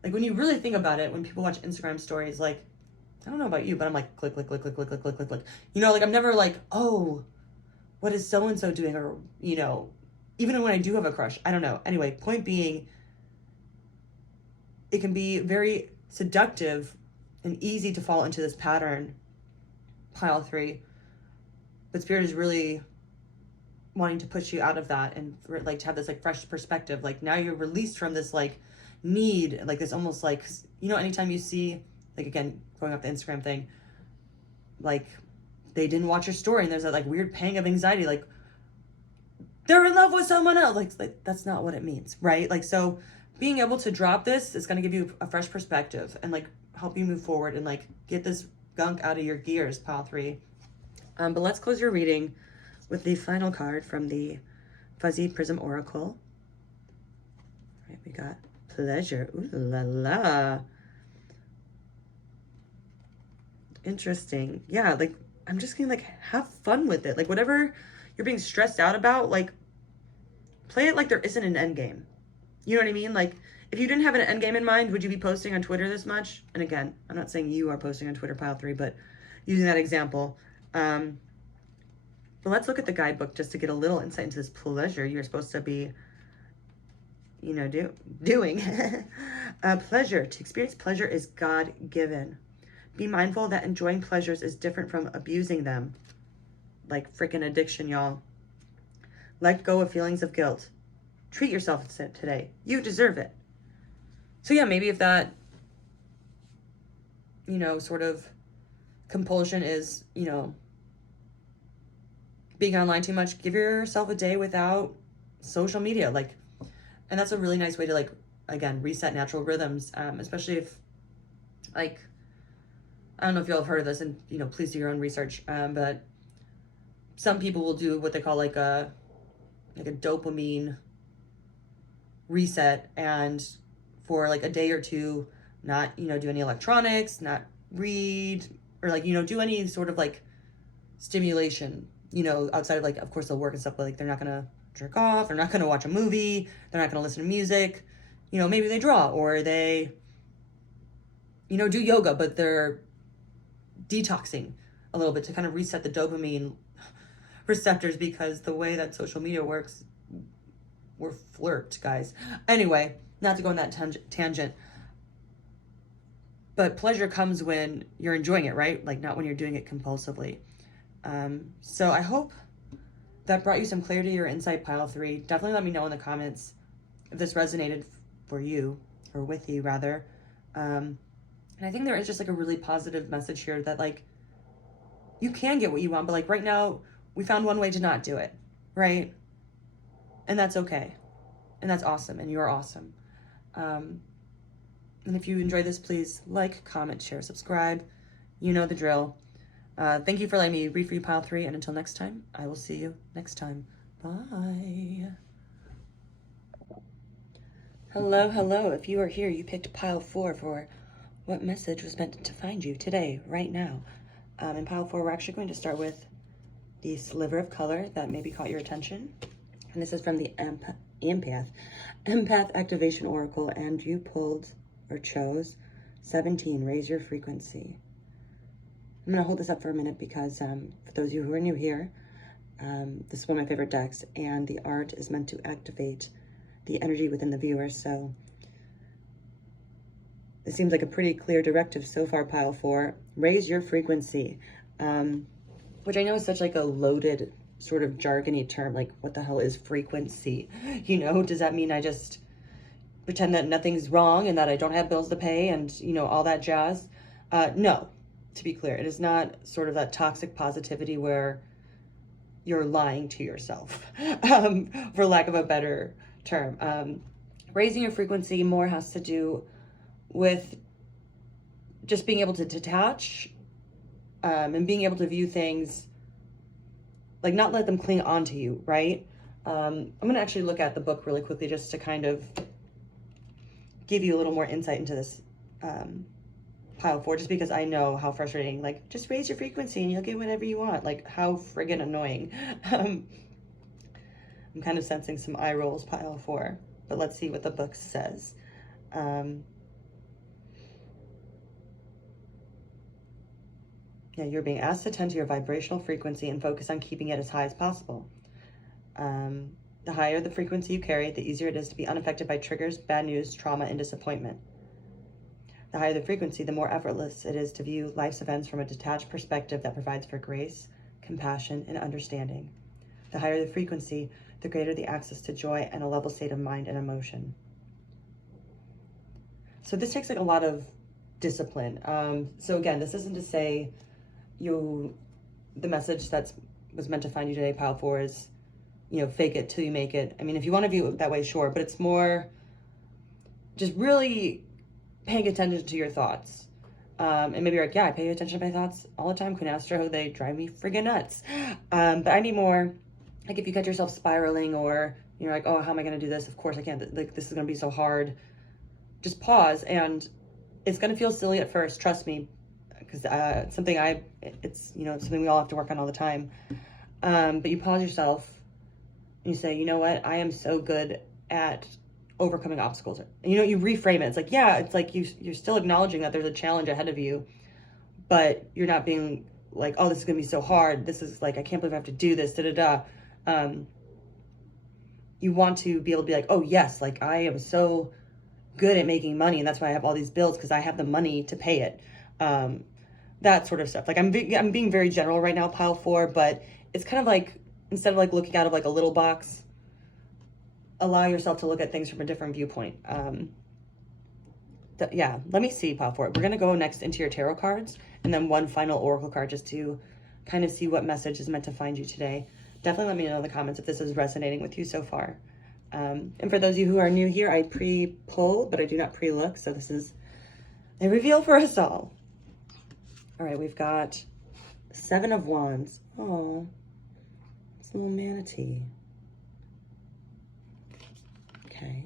like when you really think about it, when people watch Instagram stories, like, I don't know about you, but I'm like, click, click, click, click, click, click, click, click, click. You know, like, I'm never like, oh, what is so-and-so doing? Or, you know, even when I do have a crush, I don't know. Anyway, point being, it can be very seductive and easy to fall into this pattern, pile 3. But Spirit is really wanting to push you out of that, and for, like, to have this like fresh perspective. Like, now you're released from this like need, like this almost like, you know, anytime you see, like again, going off the Instagram thing, like they didn't watch your story and there's that like weird pang of anxiety, like they're in love with someone else. Like that's not what it means, right? Like, so being able to drop this is going to give you a fresh perspective and like help you move forward and like get this gunk out of your gears, pile 3. But let's close your reading with the final card from the Fuzzy Prism Oracle. All right, we got pleasure. Ooh la la. Interesting. Yeah, like I'm just gonna like have fun with it. Like whatever you're being stressed out about, like play it like there isn't an end game. You know what I mean? Like if you didn't have an end game in mind, would you be posting on Twitter this much? And again, I'm not saying you are posting on Twitter, pile 3, but using that example. But let's look at the guidebook just to get a little insight into this pleasure you're supposed to be, you know, doing. Pleasure. To experience pleasure is God-given. Be mindful that enjoying pleasures is different from abusing them. Like freaking addiction, y'all. Let go of feelings of guilt. Treat yourself today. You deserve it. So yeah, maybe if that, you know, sort of compulsion is, you know, being online too much, give yourself a day without social media. Like, and that's a really nice way to like, again, reset natural rhythms, especially if like, I don't know if y'all have heard of this, and you know, please do your own research. But some people will do what they call like a dopamine reset, and for like a day or two, not, you know, do any electronics, not read, or like, you know, do any sort of like stimulation, you know, outside of like, of course they'll work and stuff, but like they're not gonna jerk off, they're not gonna watch a movie, they're not gonna listen to music, you know, maybe they draw or they, you know, do yoga, but they're detoxing a little bit to kind of reset the dopamine receptors, because the way that social media works, we're flirt, guys. Anyway, not to go on that tangent, but pleasure comes when you're enjoying it, right? Like not when you're doing it compulsively. So I hope that brought you some clarity or insight, pile 3. Definitely let me know in the comments if this resonated for you, or with you rather. And I think there is just like a really positive message here that like you can get what you want, but like right now we found one way to not do it, right? And that's okay. And that's awesome. And you're awesome. And if you enjoy this, please like, comment, share, subscribe. You know the drill. Thank you for letting me read for you, pile 3. And until next time, I will see you next time. Bye. Hello, hello. If you are here, you picked pile 4 for what message was meant to find you today, right now. In pile 4, we're actually going to start with the sliver of color that maybe caught your attention. And this is from the Empath Activation Oracle, and you pulled or chose 17, raise your frequency. I'm going to hold this up for a minute because for those of you who are new here, this is one of my favorite decks, and the art is meant to activate the energy within the viewer. So it seems like a pretty clear directive so far, pile 4. Raise your frequency, which I know is such like a loaded sort of jargony term. Like, what the hell is frequency? You know, does that mean I just pretend that nothing's wrong and that I don't have bills to pay and, you know, all that jazz? No, to be clear, it is not sort of that toxic positivity where you're lying to yourself, for lack of a better term. Raising your frequency more has to do with just being able to detach, and being able to view things, like not let them cling on to you, right? I'm gonna actually look at the book really quickly just to kind of give you a little more insight into this pile 4, just because I know how frustrating, like, just raise your frequency and you'll get whatever you want. Like, how friggin' annoying. I'm kind of sensing some eye rolls, pile 4, but let's see what the book says. Yeah, you're being asked to tend to your vibrational frequency and focus on keeping it as high as possible. The higher the frequency you carry, the easier it is to be unaffected by triggers, bad news, trauma, and disappointment. The higher the frequency, the more effortless it is to view life's events from a detached perspective that provides for grace, compassion, and understanding. The higher the frequency, the greater the access to joy and a level state of mind and emotion. So this takes like a lot of discipline. So again, this isn't to say the message was meant to find you today, pile 4, is, fake it till you make it. I mean, if you want to view it that way, sure, but it's more just really paying attention to your thoughts. And maybe you're like, yeah, I pay attention to my thoughts all the time, Queen Astro, they drive me friggin' nuts. But I need more, like if you catch yourself spiraling, or you're like, oh, how am I going to do this? Of course I can't, like, this is going to be so hard. Just pause, and it's going to feel silly at first, trust me, because it's something it's something we all have to work on all the time. But you pause yourself and you say, you know what, I am so good at overcoming obstacles. You reframe it. It's like, yeah, it's like you're still acknowledging that there's a challenge ahead of you, but you're not being like, oh, this is gonna be so hard, this is like, I can't believe I have to do this, you want to be able to be like, oh yes, like I am so good at making money, and that's why I have all these bills, because I have the money to pay it. That sort of stuff. Like I'm being very general right now, pile 4, but it's kind of like, instead of like looking out of like a little box, allow yourself to look at things from a different viewpoint. Yeah, let me see, pile 4. We're gonna go next into your tarot cards, and then one final oracle card, just to kind of see what message is meant to find you today. Definitely let me know in the comments if this is resonating with you so far. And for those of you who are new here, I pre-pull, but I do not pre-look, so this is a reveal for us all. All right, we've got 7 of Wands. Oh, it's a little manatee. Okay.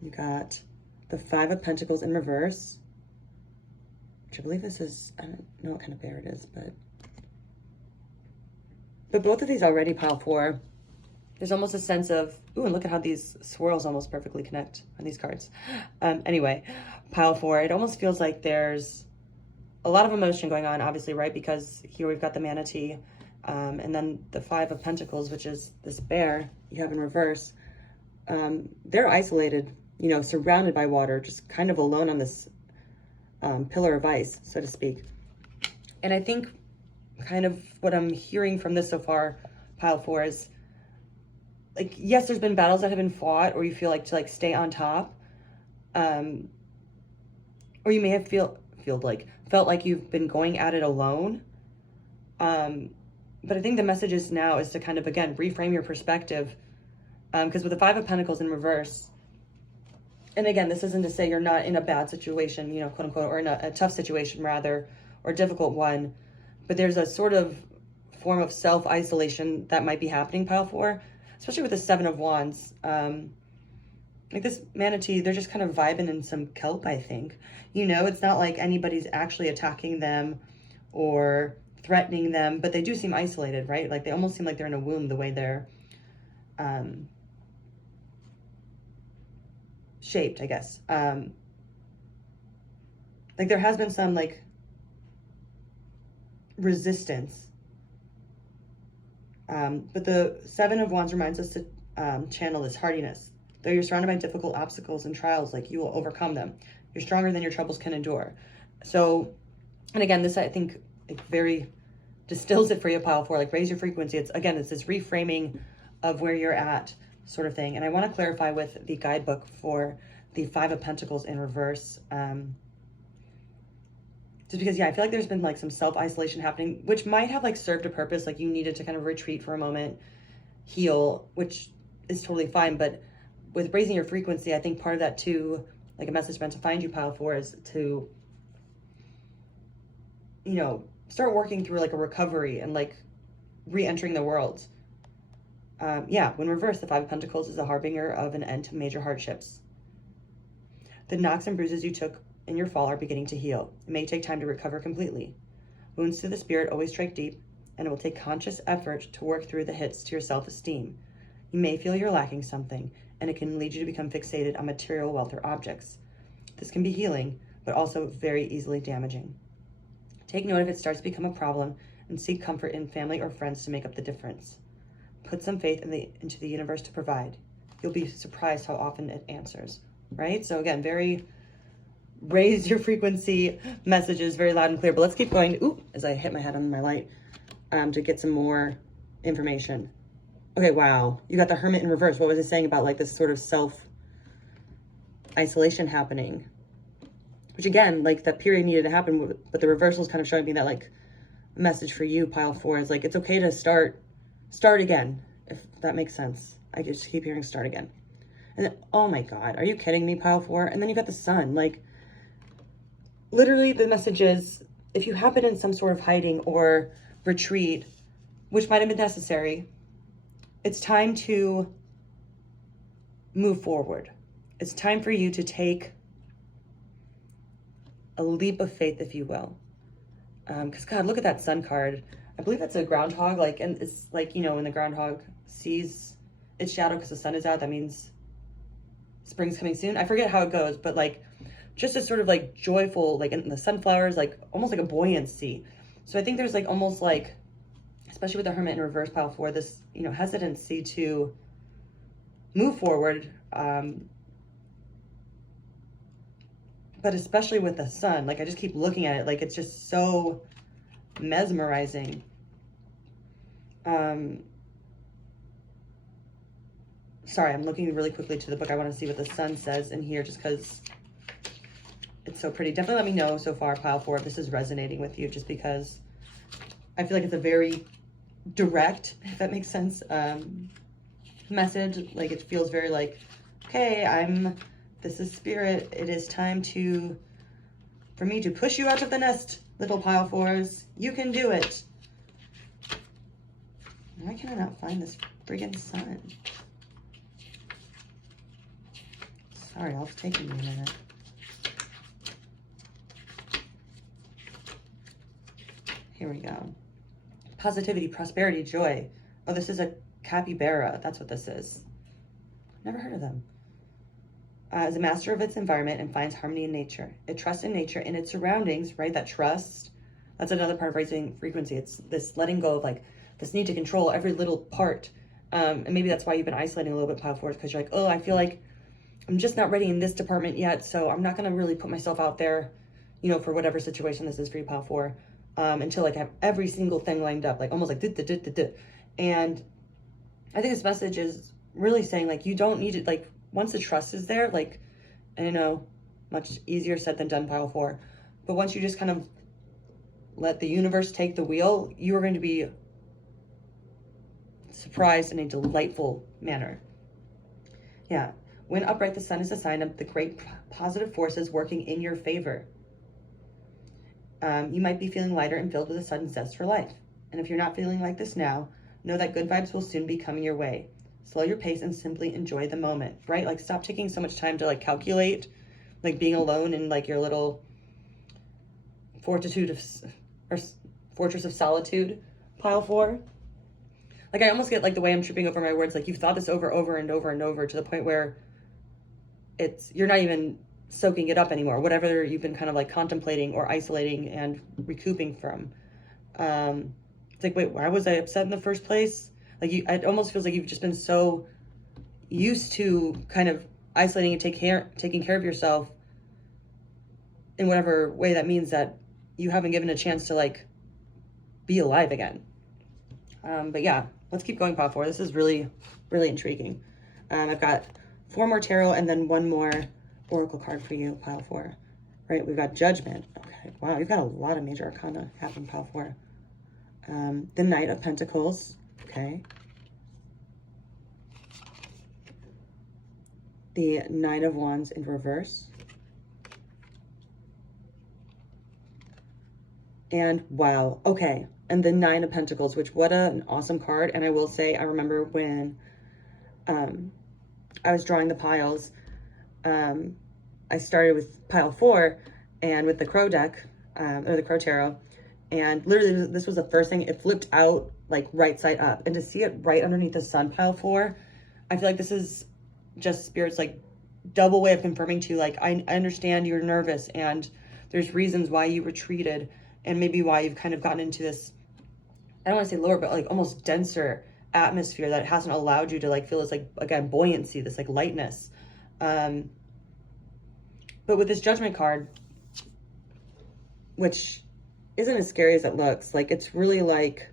You got the 5 of Pentacles in reverse, which I believe this is, I don't know what kind of bear it is, but both of these already, pile 4. There's almost a sense of, ooh, and look at how these swirls almost perfectly connect on these cards. Anyway, pile 4, it almost feels like there's a lot of emotion going on, obviously, right? Because here we've got the manatee, and then the 5 of Pentacles, which is this bear you have in reverse. They're isolated, surrounded by water, just kind of alone on this pillar of ice, so to speak. And I think kind of what I'm hearing from this so far, pile 4, is like, yes, there's been battles that have been fought, or you feel like to like stay on top, or you may have felt like you've been going at it alone. But I think the message is now is to kind of, again, reframe your perspective, because with the 5 of Pentacles in reverse, and again, this isn't to say you're not in a bad situation, quote unquote, or in a tough situation rather, or a difficult one, but there's a sort of form of self-isolation that might be happening, pile 4, especially with the 7 of Wands. Like this manatee, they're just kind of vibing in some kelp, I think. It's not like anybody's actually attacking them or threatening them, but they do seem isolated, right? Like they almost seem like they're in a womb, the way they're shaped, I guess. Like there has been some like resistance. But the 7 of Wands reminds us to channel this hardiness. Though you're surrounded by difficult obstacles and trials, like you will overcome them. You're stronger than your troubles can endure. So, and again, this I think like very distills it for you, pile 4, like raise your frequency. It's this reframing of where you're at sort of thing. And I want to clarify with the guidebook for the 5 of Pentacles in reverse. Just because, yeah, I feel like there's been like some self-isolation happening, which might have like served a purpose. Like you needed to kind of retreat for a moment, heal, which is totally fine. But with raising your frequency, I think part of that too, like a message meant to find you, pile 4, is to, start working through like a recovery and like re-entering the world. Yeah, when reversed, the 5 of Pentacles is a harbinger of an end to major hardships. The knocks and bruises you took in your fall are beginning to heal. It may take time to recover completely. Wounds to the spirit always strike deep, and it will take conscious effort to work through the hits to your self-esteem. You may feel you're lacking something, and it can lead you to become fixated on material wealth or objects. This can be healing, but also very easily damaging. Take note if it starts to become a problem, and seek comfort in family or friends to make up the difference. Put some faith into the universe to provide. You'll be surprised how often it answers, right? So again, very raise your frequency messages, very loud and clear. But let's keep going. Ooh, as I hit my head on my light, to get some more information. Okay, wow. You got the Hermit in reverse. What was it saying about like this sort of self isolation happening, which again, like that period needed to happen, but the reversal is kind of showing me that like message for you, pile 4, is like, it's okay to start again, if that makes sense. I just keep hearing start again. And then, oh my God, are you kidding me, pile 4? And then you got the sun. Like, literally the message is, if you have been in some sort of hiding or retreat, which might have been necessary, it's time to move forward. It's time for you to take a leap of faith, if you will. Because God, look at that sun card. I believe that's a groundhog, like, and it's like, you know, when the groundhog sees its shadow because the sun is out, that means spring's coming soon. I forget how it goes, but like, just a sort of like joyful, like in the sunflowers, like almost like a buoyancy. So I think there's like almost like, especially with the Hermit in reverse, pile 4, this, you know, hesitancy to move forward. But especially with the sun, like I just keep looking at it, like it's just so mesmerizing. Sorry, I'm looking really quickly to the book. I want to see what the sun says in here just because it's so pretty. Definitely let me know so far, pile 4, if this is resonating with you, just because I feel like it's a very direct, if that makes sense, message. Like it feels very like, okay, this is spirit. It is time for me to push you out of the nest, little pile 4s. You can do it. Why can I not find this friggin' sun? Sorry, it's taking me a minute. Here we go. Positivity, prosperity, joy. Oh, this is a capybara. That's what this is. Never heard of them. Is a master of its environment and finds harmony in nature. It trusts in nature and its surroundings, right? That trust. That's another part of raising frequency. It's this letting go of like this need to control every little part. And maybe that's why you've been isolating a little bit, pile 4, because you're like, oh, I feel like I'm just not ready in this department yet. So I'm not going to really put myself out there, you know, for whatever situation this is for you, pile 4, until like I have every single thing lined up, like almost like And I think this message is really saying like, you don't need it. Like once the trust is there, like, I know much easier said than done, pile 4, but once you just kind of let the universe take the wheel, you are going to be surprised in a delightful manner. Yeah. When upright, the sun is a sign of the great positive forces working in your favor. You might be feeling lighter and filled with a sudden zest for life. And if you're not feeling like this now, know that good vibes will soon be coming your way. Slow your pace and simply enjoy the moment, right? Like stop taking so much time to like calculate, like being alone in like your little fortress of solitude, pile 4. Like I almost get like the way I'm tripping over my words, like you've thought this over and over to the point where you're not even soaking it up anymore, whatever you've been kind of like contemplating or isolating and recouping from. It's like, wait, why was I upset in the first place? Like it almost feels like you've just been so used to kind of isolating and taking care of yourself in whatever way that means, that you haven't given a chance to like be alive again. But yeah, let's keep going, pile 4. This is really, really intriguing. I've got 4 more tarot and then 1 more oracle card for you, pile 4. Right, we've got Judgment. Okay, wow, you've got a lot of major arcana happening, pile 4. The Knight of Pentacles. Okay. The Nine of Wands in reverse. And wow, okay. And the Nine of Pentacles, which what an awesome card. And I will say, I remember when I was drawing the piles, I started with pile 4 and with the Crow deck, or the Crow Tarot. And literally this was the first thing, it flipped out like right side up. And to see it right underneath the sun, pile 4, I feel like this is just Spirit's like double way of confirming to you, like, I understand you're nervous and there's reasons why you retreated and maybe why you've kind of gotten into this, I don't want to say lower, but like almost denser atmosphere that hasn't allowed you to like feel this like, again, buoyancy, this like lightness. But with this Judgment card, which isn't as scary as it looks, like it's really like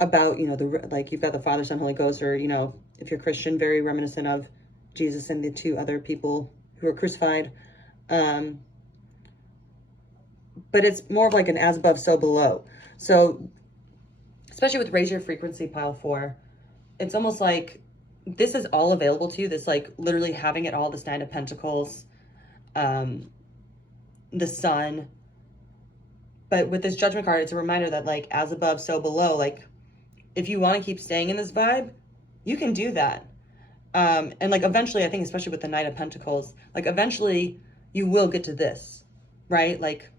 about, you know, like you've got the Father, Son, Holy Ghost, or, you know, if you're Christian, very reminiscent of Jesus and the two other people who were crucified. But it's more of like an as above, so below. So especially with raise your frequency, pile 4, it's almost like this is all available to you. This like literally having it all, this 9 of Pentacles, the Sun. But with this Judgment card, it's a reminder that like as above, so below. Like if you want to keep staying in this vibe, you can do that. And like eventually, I think especially with the Knight of Pentacles, like eventually you will get to this, right? Like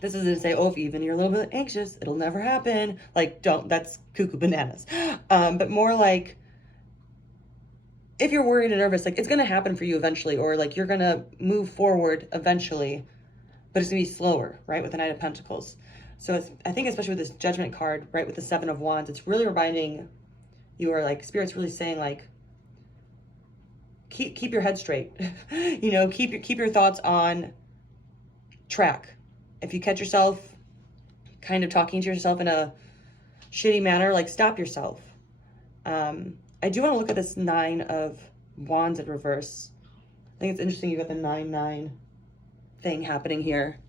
this isn't to say, oh, if even you're a little bit anxious, it'll never happen. Like don't, that's cuckoo bananas. But more like if you're worried and nervous, like it's going to happen for you eventually, or like you're going to move forward eventually, but it's going to be slower, right? With the Knight of Pentacles. So it's, I think especially with this Judgment card, right? With the 7 of Wands, it's really reminding you, or like Spirit's really saying like, keep your head straight, you know, keep your thoughts on track. If you catch yourself kind of talking to yourself in a shitty manner, like stop yourself. I do want to look at this 9 of Wands in reverse. I think it's interesting you got the 9-9 thing happening here.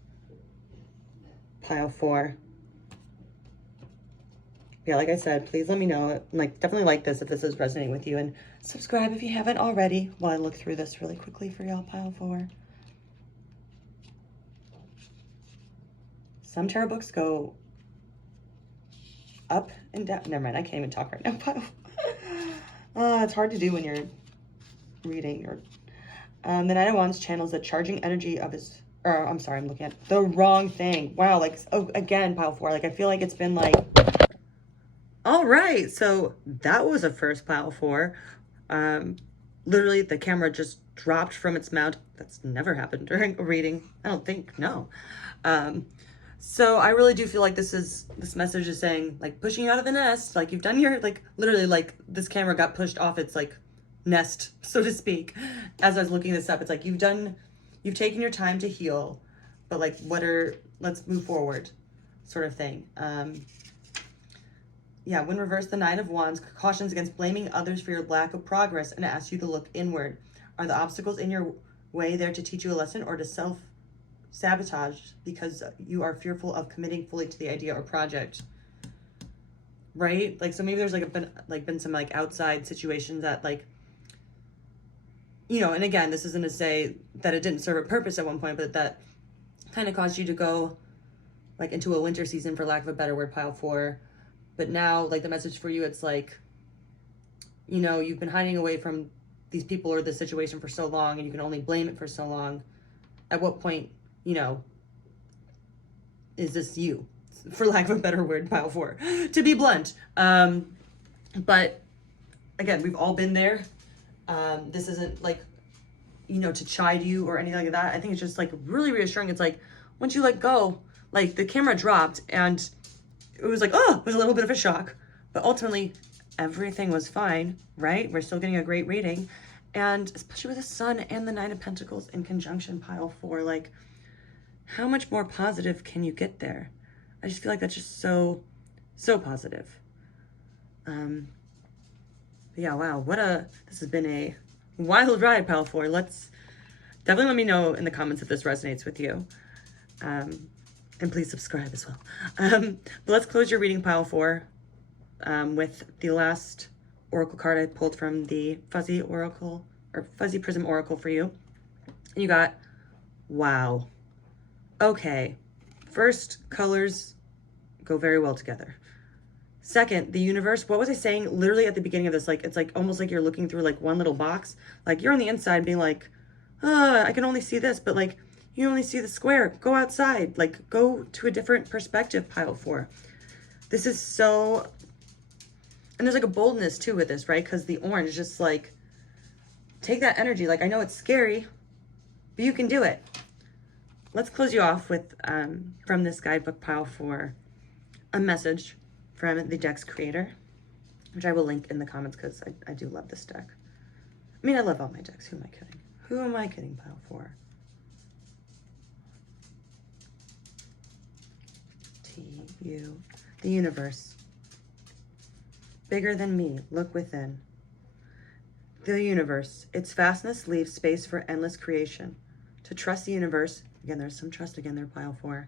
Pile 4. Yeah, like I said, please let me know. Like, definitely like this if this is resonating with you, and subscribe if you haven't already while I look through this really quickly for y'all, pile 4. Some tarot books go up and down. Never mind, I can't even talk right now, pile. It's hard to do when you're reading. Or the Knight of Wands channels the charging energy of his, or I'm sorry, I'm looking at the wrong thing. Wow, like, oh, again, pile 4. Like, I feel like it's been like, all right, so that was a first, pile 4. Literally, the camera just dropped from its mount. That's never happened during a reading. I don't think, no. So I really do feel like this message is saying, like, pushing you out of the nest. Like, you've done your, like, literally, like, this camera got pushed off its, like, nest, so to speak. As I was looking this up, it's like, you've taken your time to heal, but, like, let's move forward, sort of thing. Yeah, when reversed, the 9 of Wands cautions against blaming others for your lack of progress and asks you to look inward. Are the obstacles in your way there to teach you a lesson, or to self-sabotage because you are fearful of committing fully to the idea or project? Right? Like, so maybe there's been some like outside situations that, like, you know, and again, this isn't to say that it didn't serve a purpose at one point, but that kind of caused you to go like into a winter season, for lack of a better word, pile 4. But now, like, the message for you, it's like, you know, you've been hiding away from these people or this situation for so long, and you can only blame it for so long. At what point, you know, is this you? For lack of a better word, pile 4, to be blunt. But again, we've all been there. This isn't like, you know, to chide you or anything like that. I think it's just like really reassuring. It's like, once you let go, like the camera dropped and it was like, oh, it was a little bit of a shock, but ultimately everything was fine, right? We're still getting a great reading. And especially with the Sun and the 9 of Pentacles in conjunction, pile 4, like, how much more positive can you get there? I just feel like that's just so positive. Yeah, wow, this has been a wild ride, pile 4. Definitely let me know in the comments if this resonates with you. And please subscribe as well. But let's close your reading, pile 4, with the last oracle card I pulled from the Fuzzy Oracle, or Fuzzy Prism Oracle for you. And you got, wow. Okay. First, colors go very well together. Second, the universe. What was I saying literally at the beginning of this? Like, it's like almost like you're looking through like one little box. Like, you're on the inside being like, I can only see this, but like, you only see the square. Go outside. Like, go to a different perspective, pile 4. This is so... And there's like a boldness too with this, right? Because the orange, just like, take that energy. Like, I know it's scary, but you can do it. Let's close you off with, from this guidebook, pile 4, a message from the deck's creator, which I will link in the comments because I do love this deck. I mean, I love all my decks. Who am I kidding? Who am I kidding, pile 4? You, the universe, bigger than me, look within. The universe. Its vastness leaves space for endless creation. To trust the universe, again, there's some trust again there, pile 4,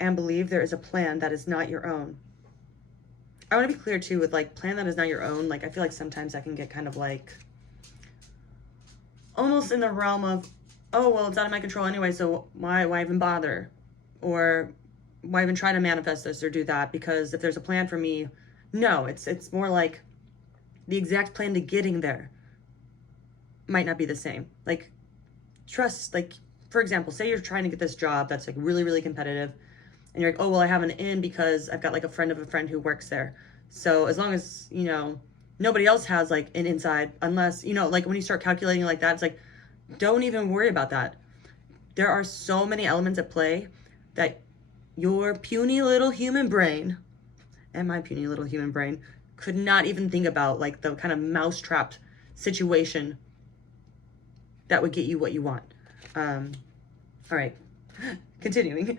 and believe there is a plan that is not your own. I want to be clear too with like plan that is not your own. Like I feel like sometimes that can get kind of like almost in the realm of, oh, well, it's out of my control anyway, so why even bother? Or why even try to manifest this or do that? Because if there's a plan for me, no, it's more like the exact plan to getting there might not be the same. Like trust, like for example, say you're trying to get this job that's like really, really competitive, and you're like, oh, well, I have an in because I've got like a friend of a friend who works there. So as long as, you know, nobody else has like an inside, unless, you know, like when you start calculating like that, it's like, don't even worry about that. There are so many elements at play that your puny little human brain and my puny little human brain could not even think about, like the kind of mousetrapped situation that would get you what you want. All right, continuing.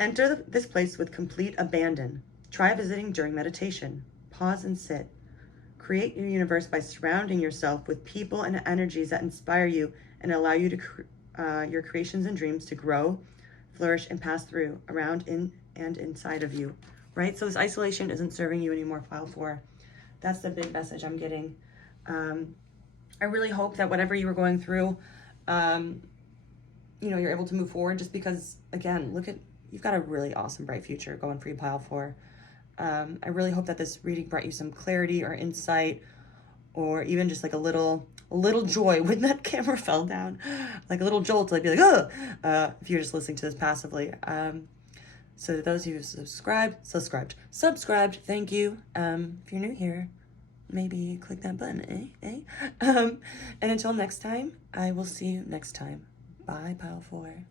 Enter this place with complete abandon. Try visiting during meditation. Pause and sit. Create your universe by surrounding yourself with people and energies that inspire you and allow you to your creations and dreams to grow, flourish, and pass through, around, in, and inside of you. Right? So this isolation isn't serving you anymore, pile 4. That's the big message I'm getting. I really hope that whatever you were going through, you know, you're able to move forward, just because, again, look at, you've got a really awesome, bright future going for you, pile 4. I really hope that this reading brought you some clarity or insight, or even just like a little joy when that camera fell down, like a little jolt to like be like, oh, if you're just listening to this passively. So to those of you who subscribed, thank you. If you're new here, maybe click that button, And until next time, I will see you next time. Bye, pile 4.